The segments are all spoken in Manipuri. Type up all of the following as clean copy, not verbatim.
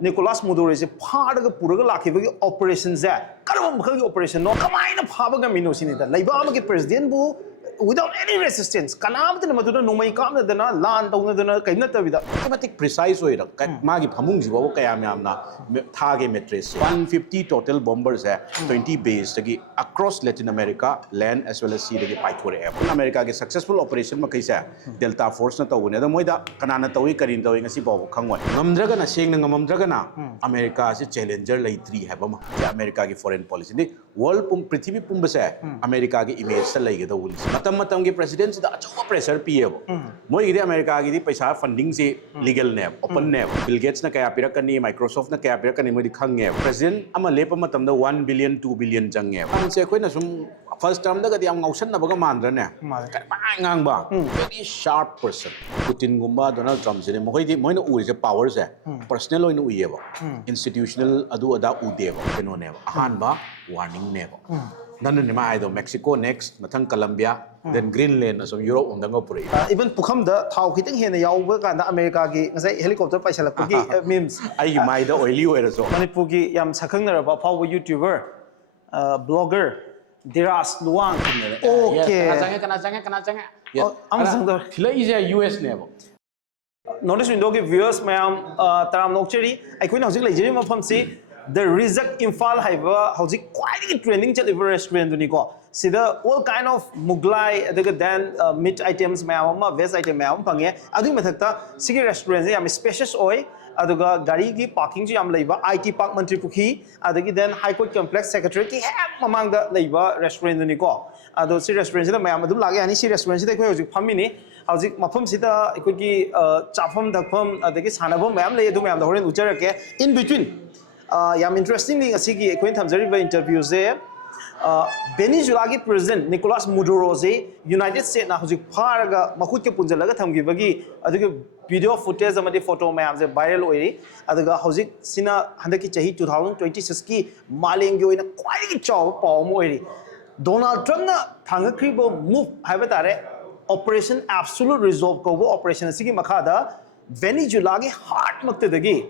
Nicolas Maduro is a part of the Purga operations there. Karamna operation no Kamina Fabaga Minosini, the Labama president without any resistance. Kanam the Madura no may come the land on the Kanata with automatic precise way. Magi Pamungs Kayamna target matrix 150 total bombers 20 base across Latin America, land as well as sea the Paiture. America successful operation Makaisa Delta Force Nato the Moida Kanana Tawi Karin doing a Sibo Kangway. Mamdragana saying Mamdragana America is a challenger like 3 Habama America foreign policy. World Prithvi Pumbasa America image like the Woods. Matam presidents the pressure PO. Moy America gi paisa funding se legal name, open name. Bill Gates na kaya pirakani, Microsoft na kaya pirakani mo di khangge. President ama lepa matam da 1 billion 2 billion jangge. Ang se koi na sum first term da gadi ang ngausan na baga mandra ne. Ngang ba. Very sharp person. Putin gumba Donald Trump se mo di mo na uri se powers personal oy no uye ba. Institutional adu ada ude ba. Keno ne ba. Ahan ba warning ne ba. Nanu ni ma aido Mexico next, matang Colombia, then Greenland, so Europe on the go even Pukam the Tau hitting here the Yawa and America helicopter Paisalapugi memes. I might the oily weather so. Manipugi Yam Sakanga about power YouTuber, blogger, Deras Luang. Okay. Is a US level. Notice window give viewers, ma'am, Taram Nokcheri, I couldn't have legitimate from see. The Rizak Infal Hiva, how's it quite training Chaliver restaurant? Duniko. See the all kind of Muglai, then meat items, Mayama, vest item, Mayam Pange, Adu Metata, Sigi restaurants, I'm a spacious oil, Aduga, Karigi, parking jam labor, IT Park Manipur, Adagi then High Court Complex Secretary, among the labor restaurant Duniko. Those restaurants, the Mayamadu Lagi, any restaurants, they go to Pamini. How's it? Mapum Sita, it could be Chafum, the Pum, the Kisanabum, Mam, lay do Mam, the Horan Ujarake, in between. Yam interestingly, a Sigi acquaintance interviews there. Venezuela President Nicolas Maduro United States na hujik paraga makut ke punjalaga thamgi bagi aduga video footage amadi photo mayam je viral oiri aduga hujik sina handaki chahi 2026 ki malengi oina kwai chaw pawm oiri Donald Trump na thangakribo move habatare operation absolute resolve ko operation sigi makhada Venezuela gi heart makte dagi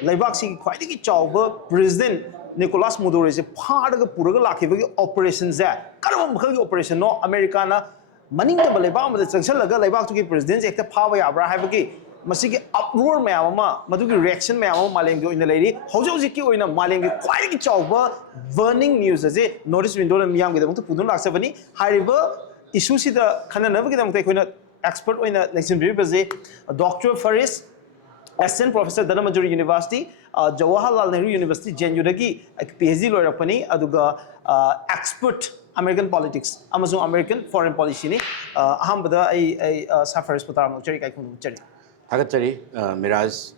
laibak sigi kwai gi chaw president Nicolas Maduro is a part of the Purga operations there. Karamna operation no Americana money the Balabama the Sanction Laga Labak to give presidents at the power Abraham Masiki uproar Mayama, Maduki reaction Mayama Malengo in the lady, Hoziki in a Malengo quite chauba burning news as a notice window and young with them to Pudun Laksavani, high river issues the can never get them take an expert in a lesson Dr. Faris. Assistant Professor Dhanamajuri University, Jawaharlal Nehru University, Jenjudagi, PhD lawyer Pani, Aduga expert American politics, Amazon American foreign policy. Ahambada a Safaris Putarno, Cherry Kaikun Cherry. Hakachari, Miraj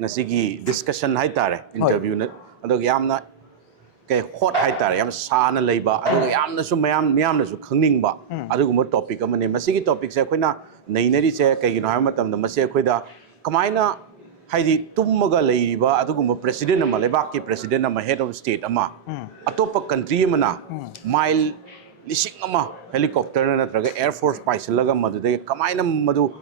Nasigi discussion Haitare interview, Adogayamna hot Haitare, Yam Sana Labor, Adogayamna Sumayam, Niamna Kungba, Adugumo topic, a Masigi topics, Equina, Naineri, Kayinamatam, the Masequida. Kamaina Heidi Tumaga Ladiba, Aduguma President of Malebaki, President of head of state, Ama, Atopa country Mana, mile Lishingama, helicopter and Air Force Paisalaga Madu, Kamaina Madu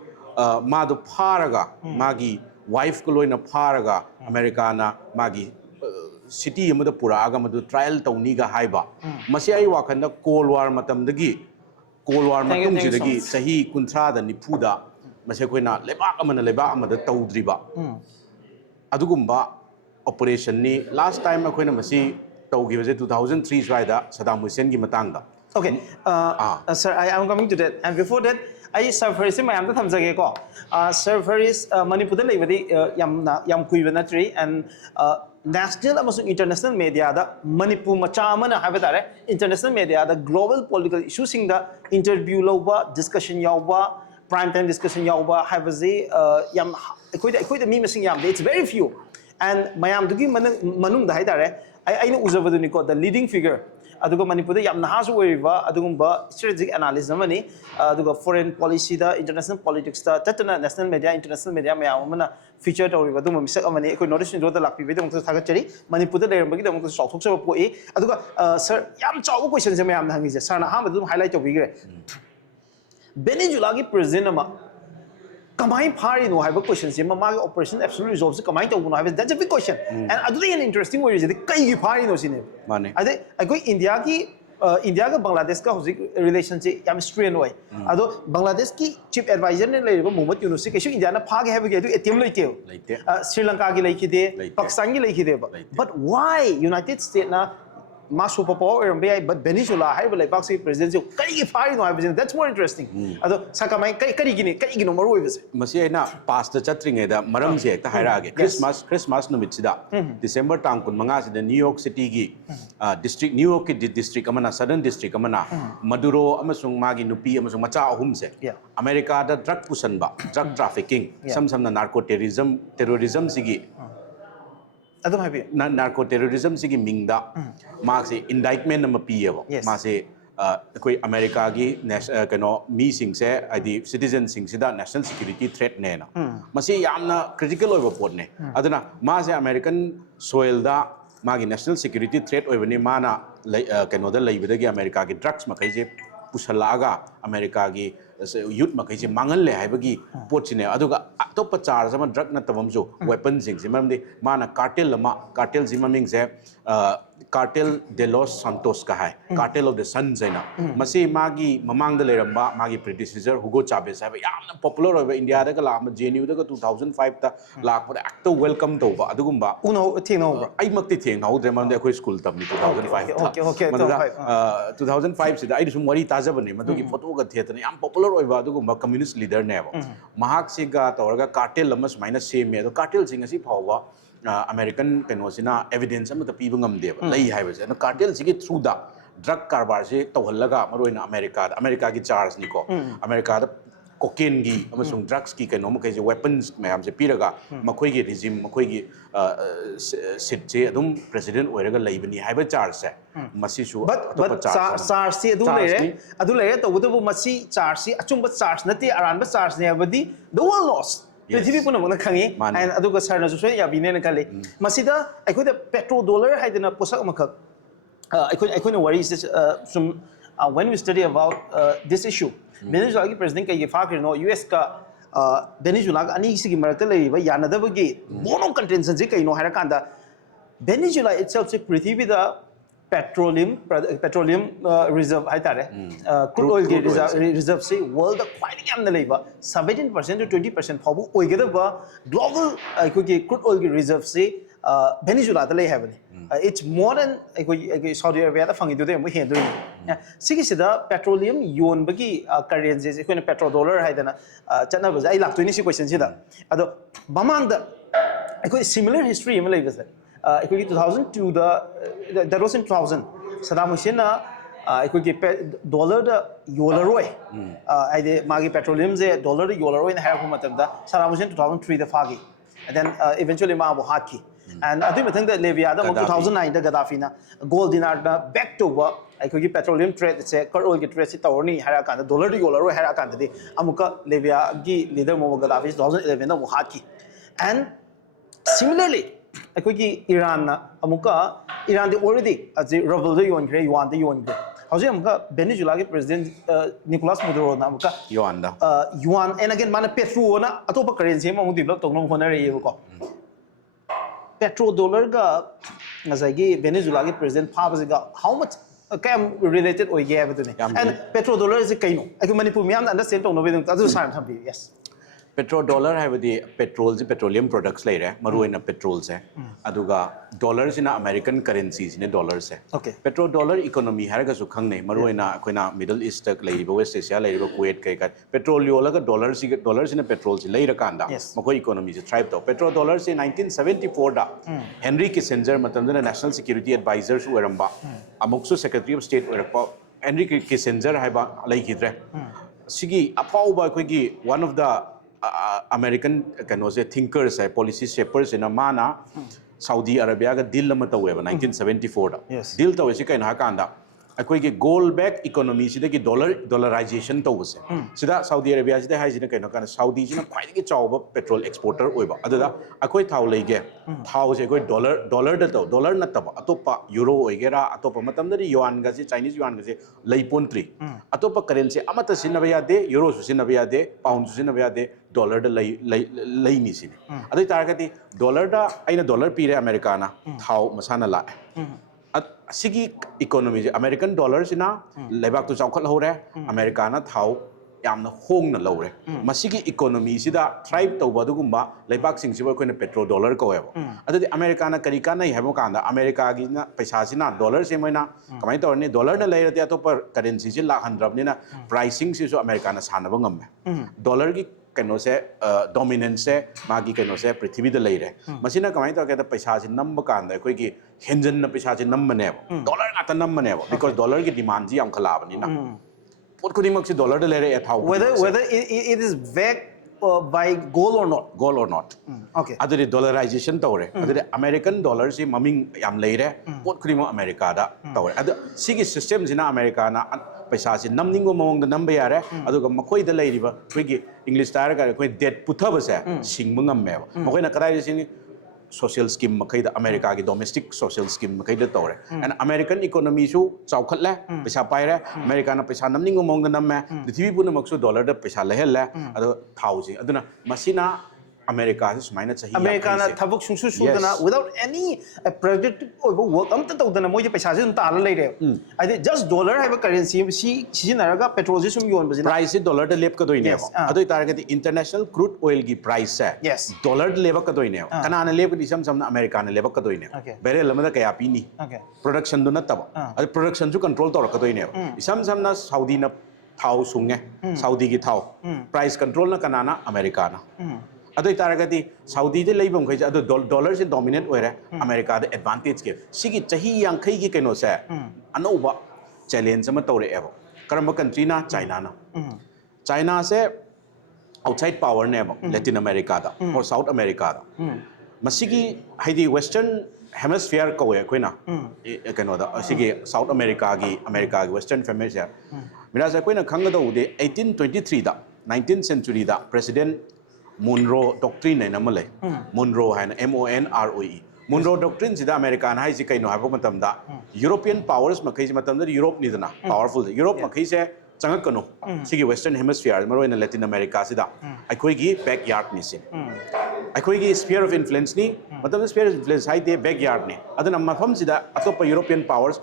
Madu Paraga, Magi, wife Koloina Paraga, Americana, Magi, city Madu Puraga Madu, trial Tauniga Haiba, Masiai Wakanda, Cold War Matam Dagi, Cold War Matum Jidagi, Sahi Kuntra, the Nipuda. Masakuna lebak amana lebak amada tawdriba adugumba operation ni last time akoina masi tawgibaje 2003 swaida Saddam Hussein gi matangda. Okay, sir, I am coming to that, and before that I Surfaris I am the thamjage ko Surfaris Manipur da leibadi yam kuiba natri and national amasung international media da Manipur macha amana habadare international media da global political issues singda interview lawba discussion yawba prime time discussion yauba have a yam equate me missing yam it's very few and mayam to give manung the haidare I know Uzavadunico the leading figure adugo Manipur yam nahasu weva adugumba strategic analysis money adugo foreign policy the international politics the tatana national media international media mayamana featured or wadu misak amani ko notice ndo the lakpi bidong thagachari Manipur the lerambagi dong to sok thoksa poi adugo sir yam chaw questions mayam hangi sir na ha highlight of bigre Venezuela president Kamai Pari no have a question, Mama operation absolutely resolves the Kamai to that's a big question. And I do think an interesting way is the Karigi Pari no sin. I think I go India ki India ka Bangladesh ka relationship yam strain way. Ado Bangladesh ki chief advisor ne le ko Muhammad Yunus ke shu India na phag have ke ATM le ke Sri Lanka ki le ki de Pakistan ki le ki de but why United States na Masu Papa but Venezuela hai bole Pakistan president jo Karigi Fari no have that's more interesting ado sakamai Karigi no maru is masi na past the chatring da maram se ta hairage Christmas no mitsida December tang kun manga se the New York City gi district New York district amana southern district amana Maduro amasung magi nupi amasung macha ahum se America da drug pusanba drug trafficking some na narco terrorism sigi narco terrorism sigi mingda maksi indictment nama piyabo mase koi America gi kano mi sing se adi citizen sing sida national security threat ne na masi yamna critical oiba pot ne aduna mase American soil da magi national security threat oibani mana kano da leibadagi America gi drugs makai je pusalaga America gi youth makai je mangal le haibagi pot sine aduga top charge sama drug na tamam jo weapons sing simamde mana cartel zima ming je cartel de los Santos ka hai cartel of the sun zaina masi magi mamang da leramba magi predecessor Hugo Chavez hai yamna popular over India da la ma JNU da 2005 ta lak pa acto welcome to ba adugumba uno thing ai makti thing how de man khoi school tamni 2005 okay 2005 sida ai sum wari taja bani madugi photo ga theatna yam popular oiba adugumba communist leader ne ba mahak siga torga cartel lamas minus same me do cartel sing asi phawa American kanosina evidence amata piba ngamde ba lei haibase no cartel sigi through the drug karbar se tawhallaga maroina America gi charge ni ko America da cocaine gi amasung drugs ki kano makai je weapons mayam se piraga makhoi gi regime makhoi gi sit je adum president oiraga leibani haiba charge se masi su but charge se adu lere to wudu masi charge se achumba charge nati aranba charge ne abadi the world lost Prithivi puna mona khangi and aduga sarna su ya bine na kale masida aikoi the petrodollar haidana posak makak aikoi na worry is some when we study about this issue Venezuela ki president ka ye fakir no US ka Venezuela ka ani sigi marakta leiba yanadaba gi mono contention je kai no harakanda Venezuela itself se Prithivi da petroleum reserve hai tare crude oil reserve se world da quite yamna leiba 17% to 20% phabu oigada global crude oil reserve se Venezuela da lei habani it's more than Saudi Arabia da fangi do mo hen do sigi sida petroleum yon bagi currency se koina petrodollar hai dana chana ba ai lak to ni si question sida ado bamang da similar history em leiba se 2002 that was in 2000 Saddam Hussein na dollar da yolaroi ai de magi petroleum ze dollar da yolaroi na haru matam da Saddam Hussein 2003 da fagi and then eventually ma bu haki and I think the Libya da 2009 da Gaddafi na gold dinar da back to petroleum trade se crude oil trade se tawni hara kan dollar da yolaroi hara kan de amuka Libya gi leader Muammar Gaddafi 2011 da bu haki and similarly Iran amuka Iran already as a rebel the yuan the yuan how's amuka Venezuela president Nicolas Maduro na amuka yuan and again mana petrol na atopa currency ma mu develop tongno honare yebo petrodollar ga ngasai Venezuela president phabaga how much cam related oige abadune and petrodollar is kaino manipur miam understand tongno be adu sam thambi yes petrodollar haibadi petroleum products leire maruina petrol se aduga dollars in American currencies in dollars se petrodollar economy haraga su khangne maruina koina Middle East leiriba West Asia leiriba Kuwait kai ka petrol laga dollars in petrol se leira kanda makoi economy se thrive to petrodollar se 1974 da Henry Kissinger matamda national security advisor su eramba amuksu secretary of state erapa Henry Kissinger haiba leikidre sigi apauba koigi one of the American thinkers policy shapers in Amana Saudi Arabia ga deal lama taweba 1974 da deal tawesi kaina hakanda ꯑꯩꯈꯣꯏꯒꯤ ꯒꯣꯜ ꯕꯦꯛ ꯏꯀꯣꯅꯣꯃꯤꯁꯤꯗꯒꯤ ꯗꯣꯂꯔꯥꯏꯖꯦꯁꯟ ꯇꯧꯕꯁꯦ ꯁꯤꯗ ꯁꯥꯎꯗꯤ ꯑꯔꯦꯕꯤꯌꯥꯁꯤꯗ ꯍꯥꯏꯁꯤꯅ ꯀꯩꯅꯣ ꯀꯥꯟꯗ ꯁꯥꯎꯗꯤꯁꯤꯅ ꯈ꯭ꯋꯥꯏꯗꯒꯤ ꯆꯥꯎꯕ ꯄꯦꯇ꯭ꯔꯣꯜ ꯑꯦꯛꯁꯄꯣꯔꯇꯔ ꯑꯣꯏꯕ ꯑꯗꯨꯗ ꯑꯩꯈꯣꯏ ꯊꯥꯎ ꯂꯩꯒꯦ ꯊꯥꯎꯁꯦ ꯑꯩꯈꯣꯏ ꯗꯣꯂꯔꯗ ꯇꯧ ꯗꯣꯂꯔ ꯅꯠꯇꯕ ꯑꯇꯣꯞꯄ ꯌꯨꯔꯣ ꯑꯣꯏꯒꯦꯔꯥ ꯑꯇꯣꯞꯄ ꯃꯇꯝꯗꯗꯤ ꯌꯨꯋꯥꯟꯒꯁꯦ ꯆꯥꯏꯅꯤꯁ ꯌꯨꯋꯥꯟꯒꯁꯦ ꯂꯩꯄꯣꯟꯇ꯭ꯔꯤ ꯑꯇꯣꯞꯄ ꯀꯔꯦꯟꯁꯤ ꯑꯃꯠꯇ ꯁꯤꯖꯤꯟꯅꯕ ꯌꯥꯗꯦ ꯌꯨꯔꯣꯁꯨ ꯁꯤꯖꯤꯟꯅꯕ ꯌꯥꯗꯦ ꯄꯥꯎꯟꯁꯨ ꯁꯤꯖꯤꯟꯅꯕ ꯌꯥꯗꯦ ꯗꯣꯂꯔꯗ ꯂꯩꯅꯤ ꯁꯤꯅꯤ ꯑꯗꯨ ꯑꯣꯏꯇꯥꯔꯒꯗꯤ ꯗꯣꯂꯔꯗ ꯑꯩꯅ ꯗꯣꯂꯔ ꯄꯤꯔꯦ ꯑꯃꯦꯔꯤꯀꯥꯅ ꯊꯥꯎ ꯃꯁꯥꯅ ꯂꯥꯛꯑꯦ ꯑꯁꯤꯒꯤ ꯏꯀꯣꯅꯣꯃꯤꯁꯦ ꯑꯃꯦꯔꯤꯀꯟ ꯗꯣꯂꯔꯁꯤꯅ ꯂꯩꯕꯥꯛꯇꯨ ꯆꯥꯎꯈꯠꯍꯧꯔꯦ ꯑꯃꯦꯔꯤꯀꯥꯅ ꯊꯥꯎ ꯌꯥꯝꯅ ꯍꯣꯡꯅ ꯂꯧꯔꯦ ꯃꯁꯤꯒꯤ ꯏꯀꯣꯅꯣꯃꯤꯁꯤꯗ ꯊ꯭ꯔꯥꯏꯕ ꯇꯧꯕ ꯑꯗꯨꯒꯨꯝꯕ ꯂꯩꯕꯥꯛꯁꯤꯡꯁꯤꯕꯨ ꯑꯩꯈꯣꯏꯅ ꯄꯦꯇ꯭ꯔꯣ ꯗꯣꯂꯔ ꯀꯧꯋꯦꯕ ꯑꯗꯨꯗꯤ ꯑꯃꯦꯔꯤꯀꯥꯅ ꯀꯔꯤ ꯀꯥꯟꯅꯩ ꯍꯥꯏꯕ ꯀꯥꯟꯗ ꯑꯃꯦꯔꯤꯀꯥꯒꯤꯅ ꯄꯩꯁꯥꯁꯤꯅ ꯗꯣꯂꯔꯁꯦ ꯃꯣꯏꯅ ꯀꯃꯥꯏꯅ ꯇꯧꯔꯅꯤ ꯗꯣꯂꯔꯅ ꯂꯩꯔꯗꯤ ꯑꯇꯣꯞꯄ ꯀꯔꯦꯟꯁꯤꯁꯤ ꯂꯥꯛꯍꯟꯗ꯭ꯔꯕꯅꯤꯅ ꯄ꯭ꯔꯥꯏꯁꯤꯡꯁꯤꯁꯨ ꯑꯃꯦꯔꯤꯀꯥꯅ ꯁꯥꯟꯅꯕ ꯉꯝꯃꯦ ꯗꯣꯂꯔꯒꯤ ꯀꯩꯅꯣꯁꯦ ꯗꯣꯃꯤꯅꯦꯟꯁꯁꯦ ꯃꯥꯒꯤ ꯀꯩꯅꯣꯁꯦ ꯄ꯭ꯔꯤꯊꯤꯕꯤꯗ ꯂꯩꯔꯦ ꯃꯁꯤꯅ ꯀꯃꯥꯏꯅ ꯇꯧꯒꯦꯗ ꯄꯩꯁꯥꯁꯤ ꯅꯝꯕ ꯀꯥꯟꯗ ꯑꯩꯈꯣꯏꯒꯤ ꯍꯦꯟꯖꯟꯅ ꯄꯩꯁꯥꯁꯤ ꯅꯝꯕꯅꯦꯕ ꯗꯣꯂꯔ ꯉꯥꯛꯇ ꯅꯝꯕꯅꯦꯕ ꯕꯤꯀꯣꯁ ꯗꯣꯂꯔꯒꯤ ꯗꯤꯃꯥꯟꯁꯤ ꯌꯥꯝꯈꯠꯂꯛꯑꯕꯅꯤ나 ꯄꯣꯠ ꯈꯨꯗꯤꯡꯃꯛꯁꯤ ꯗꯣꯂꯔꯗ ꯂꯩꯔꯛꯑꯦ ꯊꯥꯎ whether it is backed by gold or not. Gold or not. Okay. Adudi dollarization tawre. Adudi American dollars si maming yam leire. Pot khudimo America da tawre. Adu sigi system sina America na paisa si namningo mawong da namba yare. Aduga makoi da leiriba. Koigi English tayar kare koi debt puthaba se singmo ngammeba. Makoi na kadai sini social scheme makai da America ki domestic social scheme makai da tawre. And American economy su chawkhat le paisa paire. America na paisa namningo mawong da namme. Prithvi puna maksu dollar da paisa lehel le. Adu thausi. Aduna masina America is minus sahi. America na thabuk sungsu sudana without any predictive work amta tawdana moi je paisa jun tala leire. I think just dollar have a currency si naraga petrol ji sum yon bazina. Price dollar de lep ka doine. Adu target international crude oil ki price hai. Yes. Dollar de lep ka doine. Kana na lep ni sam sam na America na lep ka doine. Bere lamada kaya pini. Okay. Production do na taba. Adu production ju control tor ka doine. Sam sam na Saudi na thau sunge. Saudi ki thau. Price control na kana na America na. अदो तारगति साउदी दे लेबम खै अदो डॉलर से डोमिनेट ओइरे अमेरिका दे एडवांटेज के सिगी चही यांखै की कैनो से अनौबा चैलेंज अमा तौरे एबो करम कंट्री ना चाइना से आउटसाइड पावर ने एबो लैटिन अमेरिका दा और साउथ अमेरिका दा मसिगी हाइदी वेस्टर्न हेमिस्फीयर कोए कोइना कैनो दा सिगी साउथ अमेरिका की वेस्टर्न हेमिस्फीयर मिरा से कोइना खंगदो दे 1823 दा 19th century दा president Monroe Doctrine na malay. Monroe hai na MONROE. Monroe Doctrine sida American hai si kaino hai ko matam da European powers makai si matam da Europe ni dana powerful. Europe makai se changak kano. Sigi Western Hemisphere maro na Latin America sida. Aikoi gi backyard ni sin. Aikoi gi sphere of influence ni matam sphere of influence hai de backyard ni. Adana mafam sida atopa European powers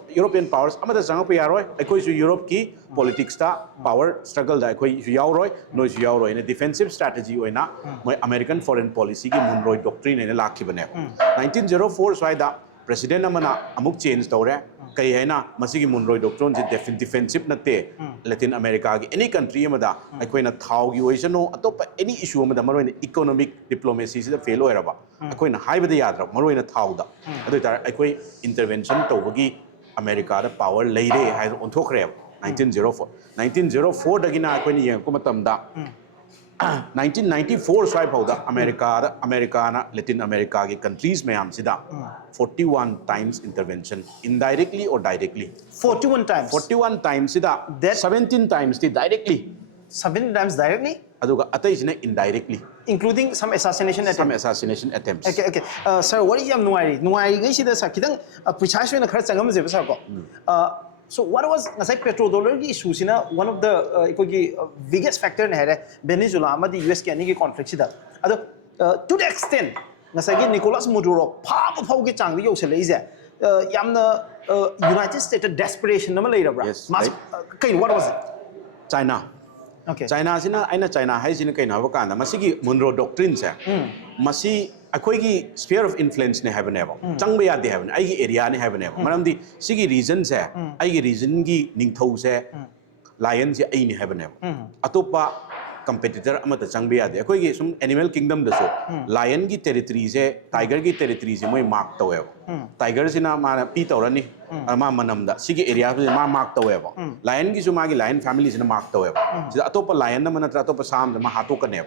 amada changak pa yaroi. Aikoi su Europe ki politics ta power struggle da aikoi su yauroi no su yauroi na defensive strategy oina moi American foreign policy ki Monroe Doctrine ne lakhi bane 1904 swaida president amana amuk change tawre kai haina masigi Monroe Doctrine je defensive nate Latin America ki any country amada aikoi na thau gi oisano atopa any issue amada maroi na economic diplomacy se fail oiraba aikoi na haibada yadra maroi na thau da adu tar aikoi intervention tawbagi America da power leire hai onthokre 1904 dagina aikoi ni yeng ko matam da 1994 swipe hauda America na Latin America ki countries mayam sida 41 times intervention indirectly or directly 41 times sida that 17 times directly 17 times directly aduga atai sina indirectly including some assassination attempts okay sir what is yam nuai gai sida sa kidang precise na khar changam je sa ko so what was nasai petrodollar ki issue sina one of the biggest factor ne hai Venezuela amadi US ki ani ki conflict sida ado to the extent nasai ki Nicolas Maduro phau ki chang di yosele ise yamna United States desperation na malai rabra kai what was it China China sina aina China hai sina kai na ba kana masigi Monroe Doctrine se masi akoi gi sphere of influence ne have never changba ya de have ai gi area ne have never maram di sigi region se ai gi region gi ningthau se lion se ai ne have never atopa competitor amata changba ya de akoi gi sum animal kingdom da so lion gi territory se tiger gi territory se moi mark tawe tiger sina ma pi tawrani ma manam da sigi area se ma mark tawe lion gi su ma gi lion family sina mark tawe sida atopa lion na manatra atopa sam ma hato ka ne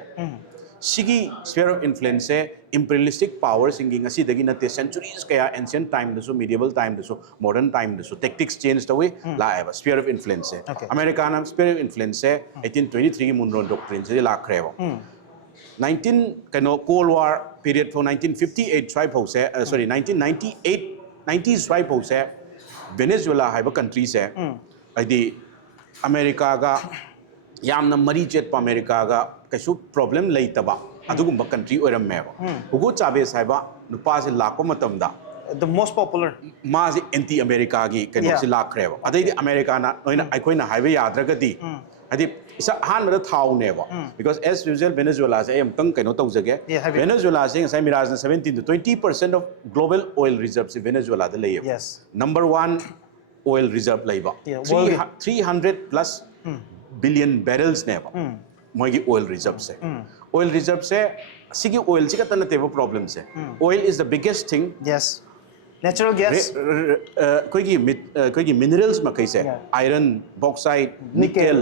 Sigi sphere of influence imperialistic power singing asi dagi na centuries kaya ancient time daso medieval time daso modern time daso tactics changed the way la eba sphere of influence Americana sphere of influence 1823 Monroe Doctrine se la crebo 19 Cold War period for 1958 tribe sorry 1998 90s tribe Venezuela haiba country se adi America ga yamna mari jet pa America ga kaisu problem leitaba adugumba country oirammeba Hugo Chavez haiba nupa se lakpa matamda the most popular ma se anti America gi kaino se lakreba adai America na noina aikoina haiba yadragadi adi isa han da thau neba because as usual Venezuela se am tang kaino tawjage Venezuela se sai miraj na 17 to 20% of global oil reserves in Venezuela da lay yes number 1 oil reserve laiba 300 plus billion barrels neba moigi oil reserves se sigi oil sika tan teba problem se oil is the biggest thing yes natural gas koigi minerals ma kaise iron bauxite nickel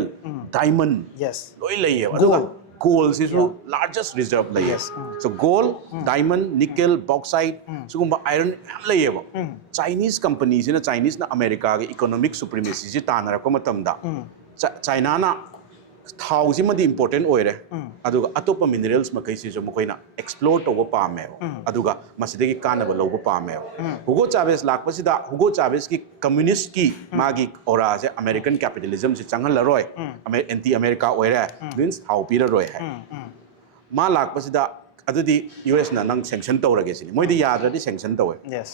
diamond yes loi laiye gold is the largest reserve laiye so gold diamond nickel bauxite sugumba iron laiye Chinese companies in Chinese na America ge economic supremacy ji tanara ko matamda China na thau si madi important oire aduga atopa minerals makai si jo mokoina explore to pa me aduga masidegi kanaba logo pa me Hugo Chavez lakpasida Hugo Chavez ki communist ki magi ora se American capitalism si changal laroi anti America oire means thau pira roi hai ma lakpasida adudi US na nang sanction tawrage sini moidi yadra di sanction tawe yes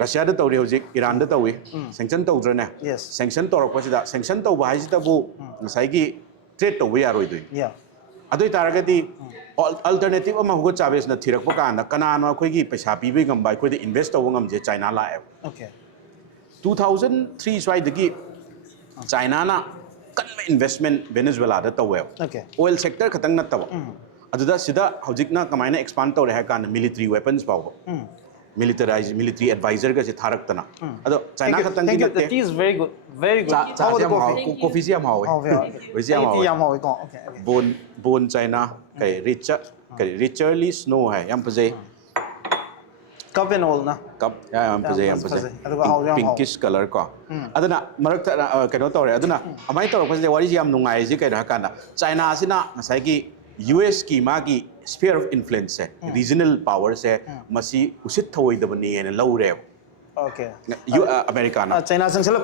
Russia da tawri hojik Iran da tawi sanction tawdrene yes sanction tawrakpasida sanction tawba haisida bu ngasai gi trade to we are doing adoi taragati alternative ama Hugo Chavez na thirakpa kana kanano khoi gi paisa pibe ngam bai khoi de invest taw ngam je China la okay 2003 swai dagi China na kan investment Venezuela da taw okay oil sector khatang na taw aduda sida hojik na kamaina expand taw re ha kana military weapons paw military advisor ga se tharak tana ado China khatang gi the tea is very good how the coffee siam hawe we siam hawe okay bon China kai richly snow hai yam pazai cup and all na cup yam pazai pinkish color ko aduna marak kaino tore aduna amai tore pazai wari yam nungai ji kai ra kana China sina ngasai gi US ki magi sphere of influence regional power se masi usit thoi da bani ne laure okay America na China sangsalak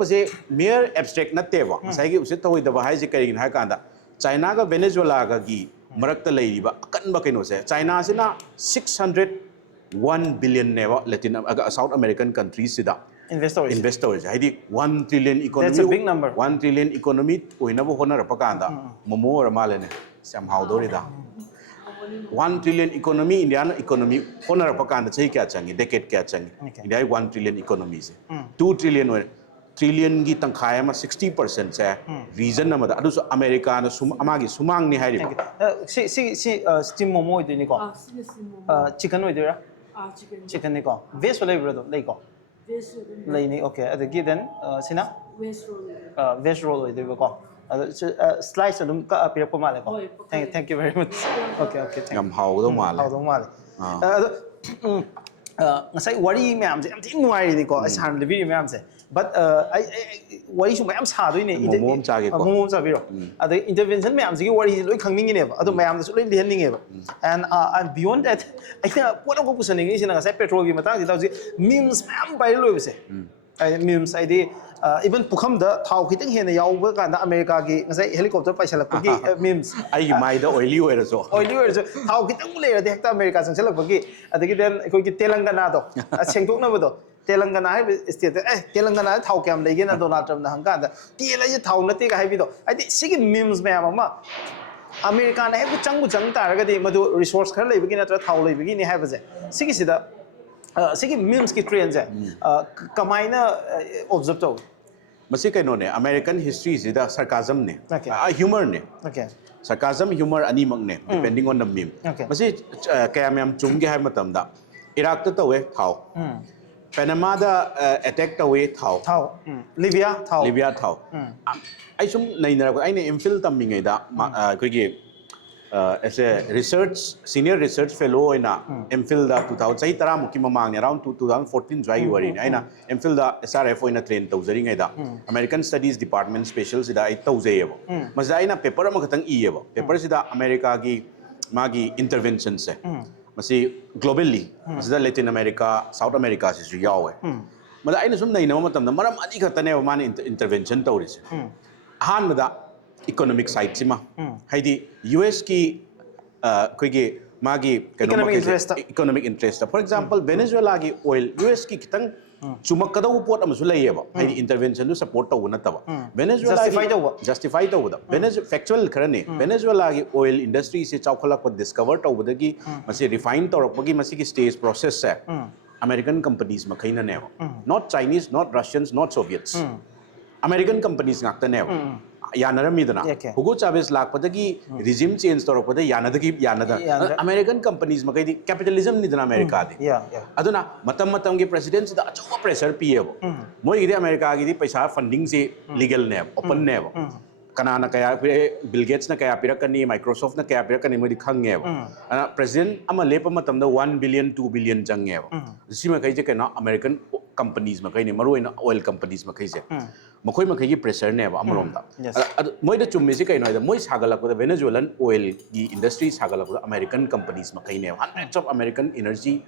pase mere abstract na teva ngasai gi usit thoi da ba hai ji kai ha kanda China ga Venezuela ga gi marakta leiriba akan ba kaino se China sina 601 billion neva Latin South American countries sida investors haidi 1 trillion economy that's a big number 1 trillion economy oina bo honara pakanda momo or malene sam how dorida 1 trillion economy Indian economy honara pakanda chai kya changi decade kya changi India 1 trillion economy se 2 trillion trillion gi tangkhai ma 60% se region na ma adu so America na sum amagi sumang ni hairi si steam momo idini ko chicken oidira chicken ni ko veg flavor do lei ko Laini, okay. Adagi then, sina? Veg roll oidira ko. Slice adum ka apira po male ko. Thank you very much. Okay. Ngam how do male. Ngasai wari mayam se am tin nuai ni ko asan lebi mayam se but wari su mayam sa doi ne momom chage ko momom sa biro adai intervention mayam se wari loi khangning ne ba ado mayam su loi lihaning ne ba and beyond that I think what ko pusaning is na ngasai petrol gi matang di memes mayam bai loi se memes id even pukham da thau khitang hena yaw ba kan da America gi ngasai helicopter paisalak gi memes ai mai da oily oira so thau khitang le ra de hekta America sang selak gi adagi then koi gi Telangana do sengtok na ba do Telangana hai state Telangana thau kam le gi na Donald Trump na hangka da tela ji thau na te ga hai bi do ai sigi memes me ama America na he chang ta ra ga di madu resource khar le bi gi na tra thau le bi gi ni hai ba je sigi sida sigi memes ki trend je kamaina observe to masi kaino ne American history is the sarcasm ne humor ne sarcasm humor ani mak ne depending on the meme masi kaya myam chung ge hai matam da Iraq ta tawe thau Panama da attack tawe thau Libya thau ai sum nei na ko ai ne MPhil tam mi ngai da ko gi as a senior research fellow in MPhil da 2000 sai tara muki mamang around 2014 jai wari na ina MPhil da SRF ina train tawzari ngai da American Studies Department special sida ai tawzai abo masda ina paper ma khatang i abo paper sida America gi magi intervention se masi globally masda Latin America South America si su yawe mada aina sum nei na matam da maram ani khatane man intervention tawri se han mada economic side sima haidi US ki koigi magi economic interest for example Venezuela gi oil US ki kitang chumakada pot amasu layeba haidi intervention du support taw na taba Venezuela justify taw da Venezuela factual kharani Venezuela gi oil industry se chawkhala ko discover taw badagi masi refine taw pagi masi ki stage process se American companies ma khaina ne not Chinese not Russians not Soviets American companies ngakta ne Yanaramidana. Hugo Chavez Lakpadagi regime change Toropada Yanadaki Yanada. American companies Makadi capitalism Nidan America. Aduna Matamatangi presidency the Achoa pressure PO. Moigi America gidi Paisa funding say legal name, open name. Kanana Kaya Bill Gates na Kaya Pirakani, Microsoft na Kaya Pirakani Modi Kangev. President Amalepa Matam the 1 billion, 2 billion Jangev. Sima Kaijaka American companies Makaini Maru in oil companies Makaise. Makoi makai pressure ne ba amrom da moi da chummi se kai no da moi sagala ko Venezuelan oil gi industry sagala ko American companies makai ne hundreds of American energy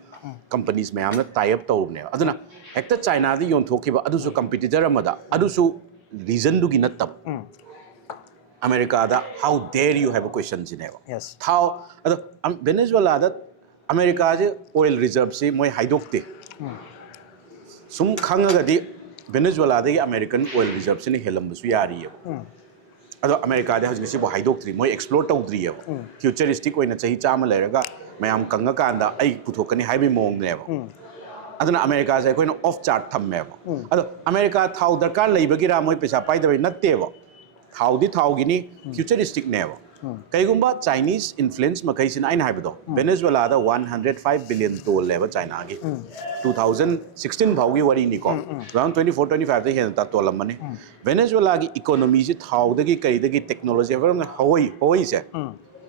companies mayam na tie up taw ne aduna hekta China di yon thoki ba adu su competitor amada adu su reason du gi natab America da how dare you have a question in ne yes how Venezuela da America je oil reserves se moi haidokte sum khanga ga di Venezuela the American oil reserves in Helambus Yari. America has received hydroctrine, more explore tawdri. Futuristic when it's a Chamaleraga, Mayam Kangakanda, I put Hokani Highway Mong level. Other America is a kind of off chart thumb level. America, how the car labor gira moi pesa by the way, not table. How did how guinea futuristic never. Kaigumba Chinese influence Makaisin Ein Habido. Venezuela the 105 billion toll level China. 2016 Baugi Wari Nico. Around 24-25 the Hen Tatola money. Venezuela economy is how the Kaidagi technology from Hawaii is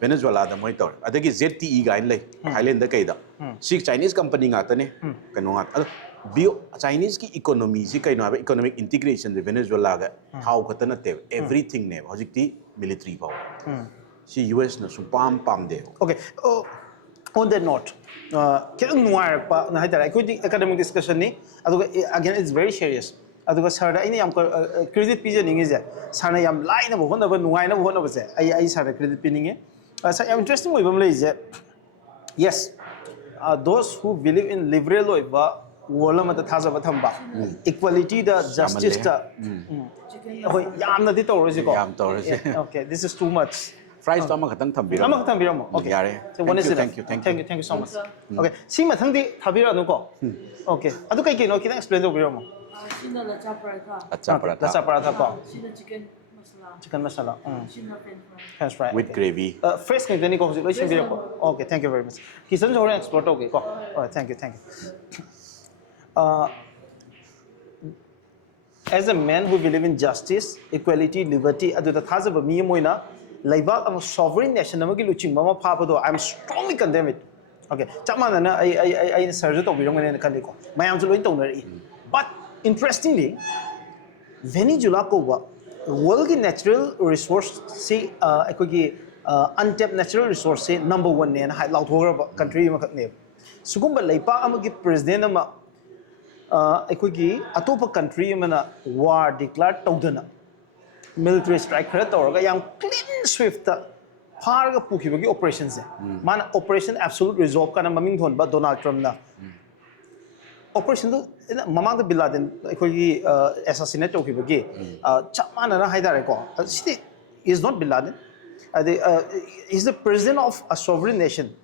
Venezuela the Moitor. I think it's ZTE guy like Highland the Kaida. Six Chinese company Atane cannot. Chinese ki economy si kaino economic integration the Venezuela how katanatev everything ne hojikti military power si US na sumpam pam de okay on that note kailang nuwar pa na haidara I academic discussion ni aduga again it's very serious aduga sir da ina yam credit pigeon ninge je sir na yam line na bo na ba nuwai na bo na ba je ai sir da credit pininge sir yam interesting oi bam lei je yes those who believe in liberal oi ba world ma ta thaza ba thamba equality the justice the hoi yam na di tawrasi ko yam tawrasi okay this is too much fries to ama khatang thambira okay yare so one is thank you so much okay si mathang di thabira nu ko okay adu kai no kina explain do biro mo sina la chaparatha la paratha ko sina chicken masala sina french fry with gravy fresh kai deni ko lo shin biro ko okay thank you very much kisan jore explore to ko thank you as a man who believes in justice, equality, liberty, adu the thas of me moina, laibak am sovereign nation amagi luching mama papa I'm strongly condemn it. Okay, chamana na I surge to birong na kaniko. Mayam zulo intong na but interestingly, Venezuela ko ba world natural resource say equity untapped natural resource say number 1 ne na high laut country makak ne. Sugumba laibak amagi president ama atopa country mana war declared tawdana military strike khara tawraga yam clean swift farga pukibagi operations man operation absolute resolve kana maming thon ba Donald Trump na operation mamang da Bin Laden assassinate tawkibagi chamana na haidare ko sidi is not Bin Laden is the president of a sovereign nation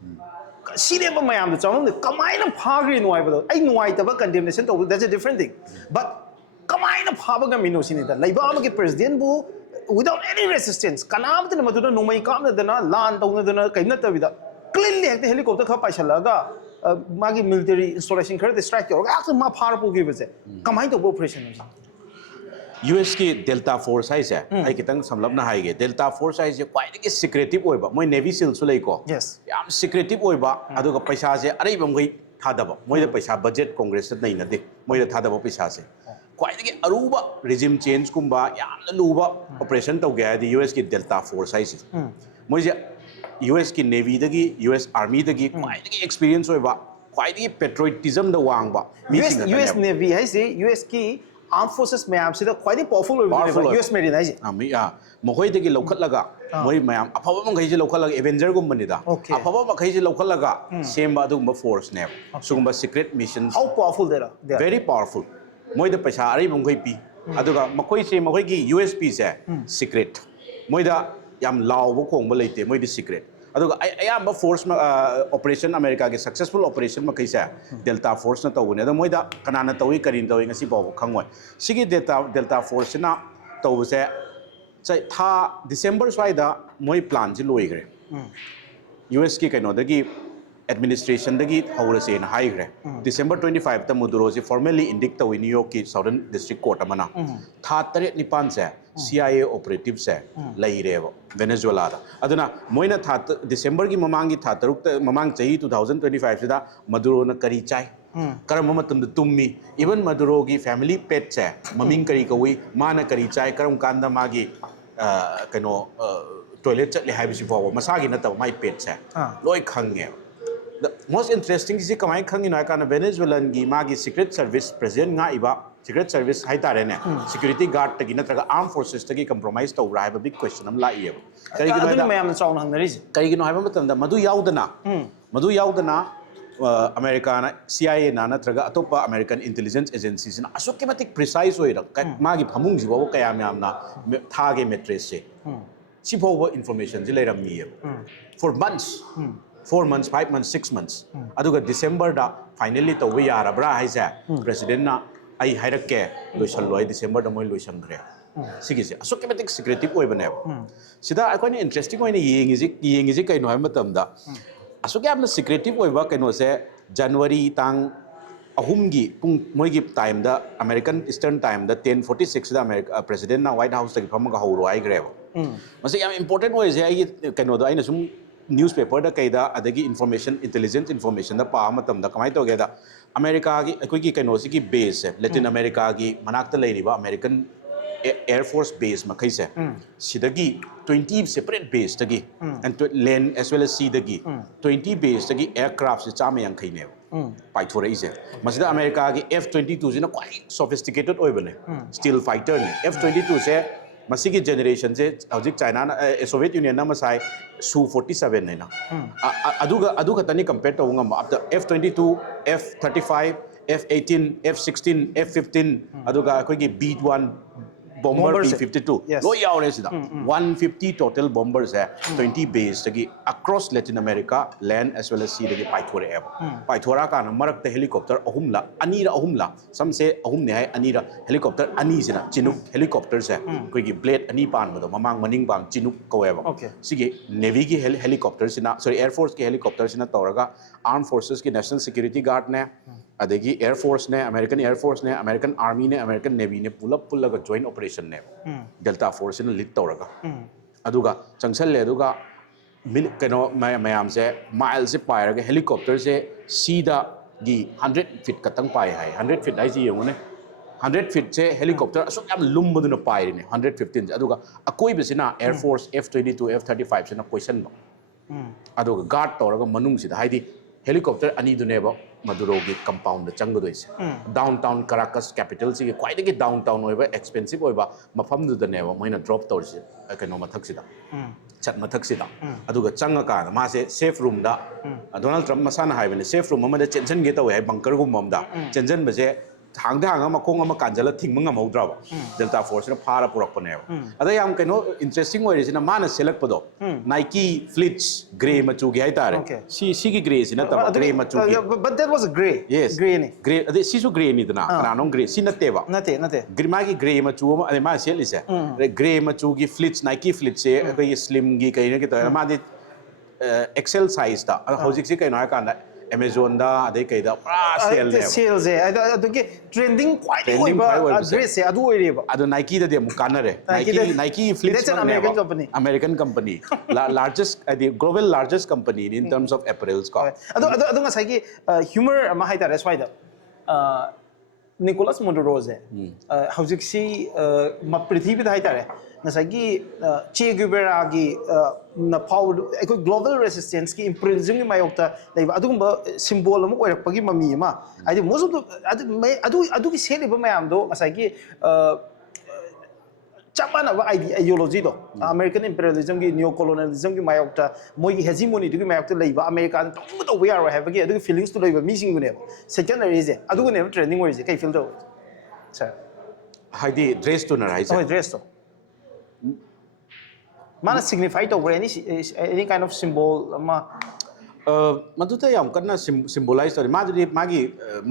Senior Mayam the Chong, combine a party in Wiber. I know I have a condemnation, that's a different thing. But combine a Pabagamino Sinita, Labama President Boo without any resistance. Kanam the Maduna no may come than a land on the Kainata with a cleanly at the helicopter Kapashalaga, Magi military installation credit strike or after my parable give us it. Combine the operation. US की डेल्टा फोर्स है से आई कितंग समलबना हाइगे डेल्टा फोर्स है जे क्वाइटगी सिक्रेटिव ओइबा मोय नेवी सिल सु लेको Yes. याम सिक्रेटिव ओइबा अदुगा पैसा से अरे बंगई थादबा मोय पैसा बजट कांग्रेस नै नदे मोय थादबा पैसा से क्वाइटगी अरुबा रिजिम चेंज कुंबा याम लुबा ऑपरेशन तो गया दी US की डेल्टा फोर्स है से मोय जे US की नेवी दगी US आर्मी दगी क्वाइटगी एक्सपीरियंस ओइबा क्वाइटगी पेट्रियोटिज्म द वांगबा US Navy है से US की आर्म फोर्सेस मैम से क्वाइटली पावरफुल US Marine है जी आमी या मखोय दगी लौखटलगा मोय मैम अफबा मंगै जे लौखटलगा एवेंजर गुम्बनिदा अफबा मखै जे लौखटलगा सेम अदुगुम्बा फोर्स ने सुगुम्बा सीक्रेट मिशन हाउ पावरफुल देरा वेरी पावरफुल मोय द पैसा अरे मंगै पी अदुगा मखोय से मखोय की USP से सीक्रेट मोय दा याम लावबो कोंबा लेते मोय द सीक्रेट अदुगा अयाम फोर्स ऑपरेशन अमेरिका के सक्सेसफुल ऑपरेशन मखै से डेल्टा फोर्स न तौबने अद मोय दा कनाना तौई करिन तौई ngasi बाव खंगोय सिगी डेल्टा फोर्स ना तौबसे था डिसेंबर स्वाइदा मोय प्लान से लोइग्रे US की कइनोदगी एडमिनिस्ट्रेशन दगी हौरसे न हाइग्रे डिसेंबर 25 त मुदुरो से फॉर्मली इंडिक्ट तौई न्यूयॉर्क की साउदर्न डिस्ट्रिक्ट कोर्ट अमना था 3-9 से CIA ऑपरेटिव से लइरेबो वेनेजुएला दा अदुना मोइना था डिसेंबर की ममांगी था तरुक ममांग चही 2025 सिदा मदुरो न करी चाय करम मतम तुम्मी इवन मदुरो की फैमिली पेट से ममिंग करी कवी माना करी चाय करम कांदा मागी कनो टॉयलेट चले हाइबिसि फाव मसागी नतब माई पेट से लोय खंगे The most interesting is kamai khangi na kana Venezuelan gi magi secret service president nga iba secret service hai tare ne security guard tagi natraga armed forces tagi compromise to ra have a big question am la ye kari gi no mayam saung hang nari kari gi no ha matam da madu yaudana America na CIA na natraga atopa American intelligence agencies na asukematic precise oira magi phamung ji bo kaya myam na thage mattress se si bo information ji leiram mi for months 4 months, 5 months, 6 months. Aduga December da finally to we are abra haise president na ai hairakke loisal loi December da moi loisang gre. Sigise asukematic secretive oi bane. Sida akoi ni interesting oi ni yengi ji kai no ha matam da asukya secretive oi ba kai no se January tang ahumgi pung moi gi time da American Eastern time da 10:46 da America president na White House da phamaga horo ai gre. Mase yam important oi je ai kai no da ai na sum newspaper da kaida adagi information intelligence information da pa matam da kamai to ge da America gi akoi ki kaino si ki base Latin America gi manakta leiriba American Air Force base makai se sidagi 20 separate base dagi and land as well as sea dagi 20 base dagi aircraft se chama yang khaine pai thore ise masida America gi F-22 jina quite sophisticated oibane steel fighter ne F-22 se masigi generation je hojik China Soviet Union na masai Su-47 ne na aduga tani compare to ngam after F-22 F-35 F-18 F-16 F-15 aduga koi gi B-1 bomber B-52 lo yaure sida 150 total bombers hai 20 base tagi across Latin America land as well as sea tagi paithore hai paithora ka na marak te helicopter ahumla some say ahum ne hai anira helicopter ani sina chinuk helicopters hai koi gi blade ani pan ma do mamang maning bang chinuk ko hai sige navy gi helicopter sina sorry air force ki helicopter sina toraga armed forces ki national security guard ne adagi air force ne American air force ne American army ne American navy ne pullaga joint operation ne delta force ne lead toraga aduga changsalle aduga kano mayam se mile se pairaga helicopter se sida gi 100 feet katang pai hai 100 feet ai ji yengone 100 feet se helicopter asuk yam lumbu na pai ne 115 aduga akoi besina air force F-22 F-35 sina question no aduga guard toraga manung sida haidi helicopter ani duneba Maduro ki compound changdo doise downtown Caracas capital si quite ki downtown oiba expensive oiba mafam du daneba moina drop torse kano mathak sida chat mathak sida aduga changa ka ma se safe room da Donald Trump masana haibane safe room ma da chenchen ge tawe bunker gum mom da chenchen ba je hangda hanga makong ama kanjala thingma ngamodra ba delta force na phara purak pane ada yam kano interesting oi resina mana select pado Nike fleets gray machu gi haitare si gi gray sina ta gray machu gi but that was a gray yes gray ne gray ade si su gray ni dana ranong gray si natte ba nate gray ma gi gray machu ma ade ma sel ise gray machu gi fleets Nike fleets se ko slim gi kai ne ki ta ma de excel size ta hojik si kai na ka Amazon da adai kai da sale ne sales adugi trending quite Trending oiba quite oiba dress adu oireba adu Nike da de mu kanare Nike fleets that's an American company largest the global largest company in terms of apparels ko adu ngasai gi humor ama haitare swaida Nicholas Maduro je hauzik si ma prithvi da haitare ngasai gi Che Guevara gi na power ai global resistance ki imprising gi mayokta leiba adugumba symbol amu oirakpagi mami ma ai most of adu gi sele ba mayam do ngasai gi chapana ba ideology do American imperialism gi neo-colonialism gi mayokta moi gi hegemony gi mayokta leiba American to we are have gi adu feelings to leiba missing ne secondary je adu ne trending oi je kai feel do sir haidi dress to na rai oh dress to mana signify to any kind of symbol ma maduta yam kana symbolize tori magi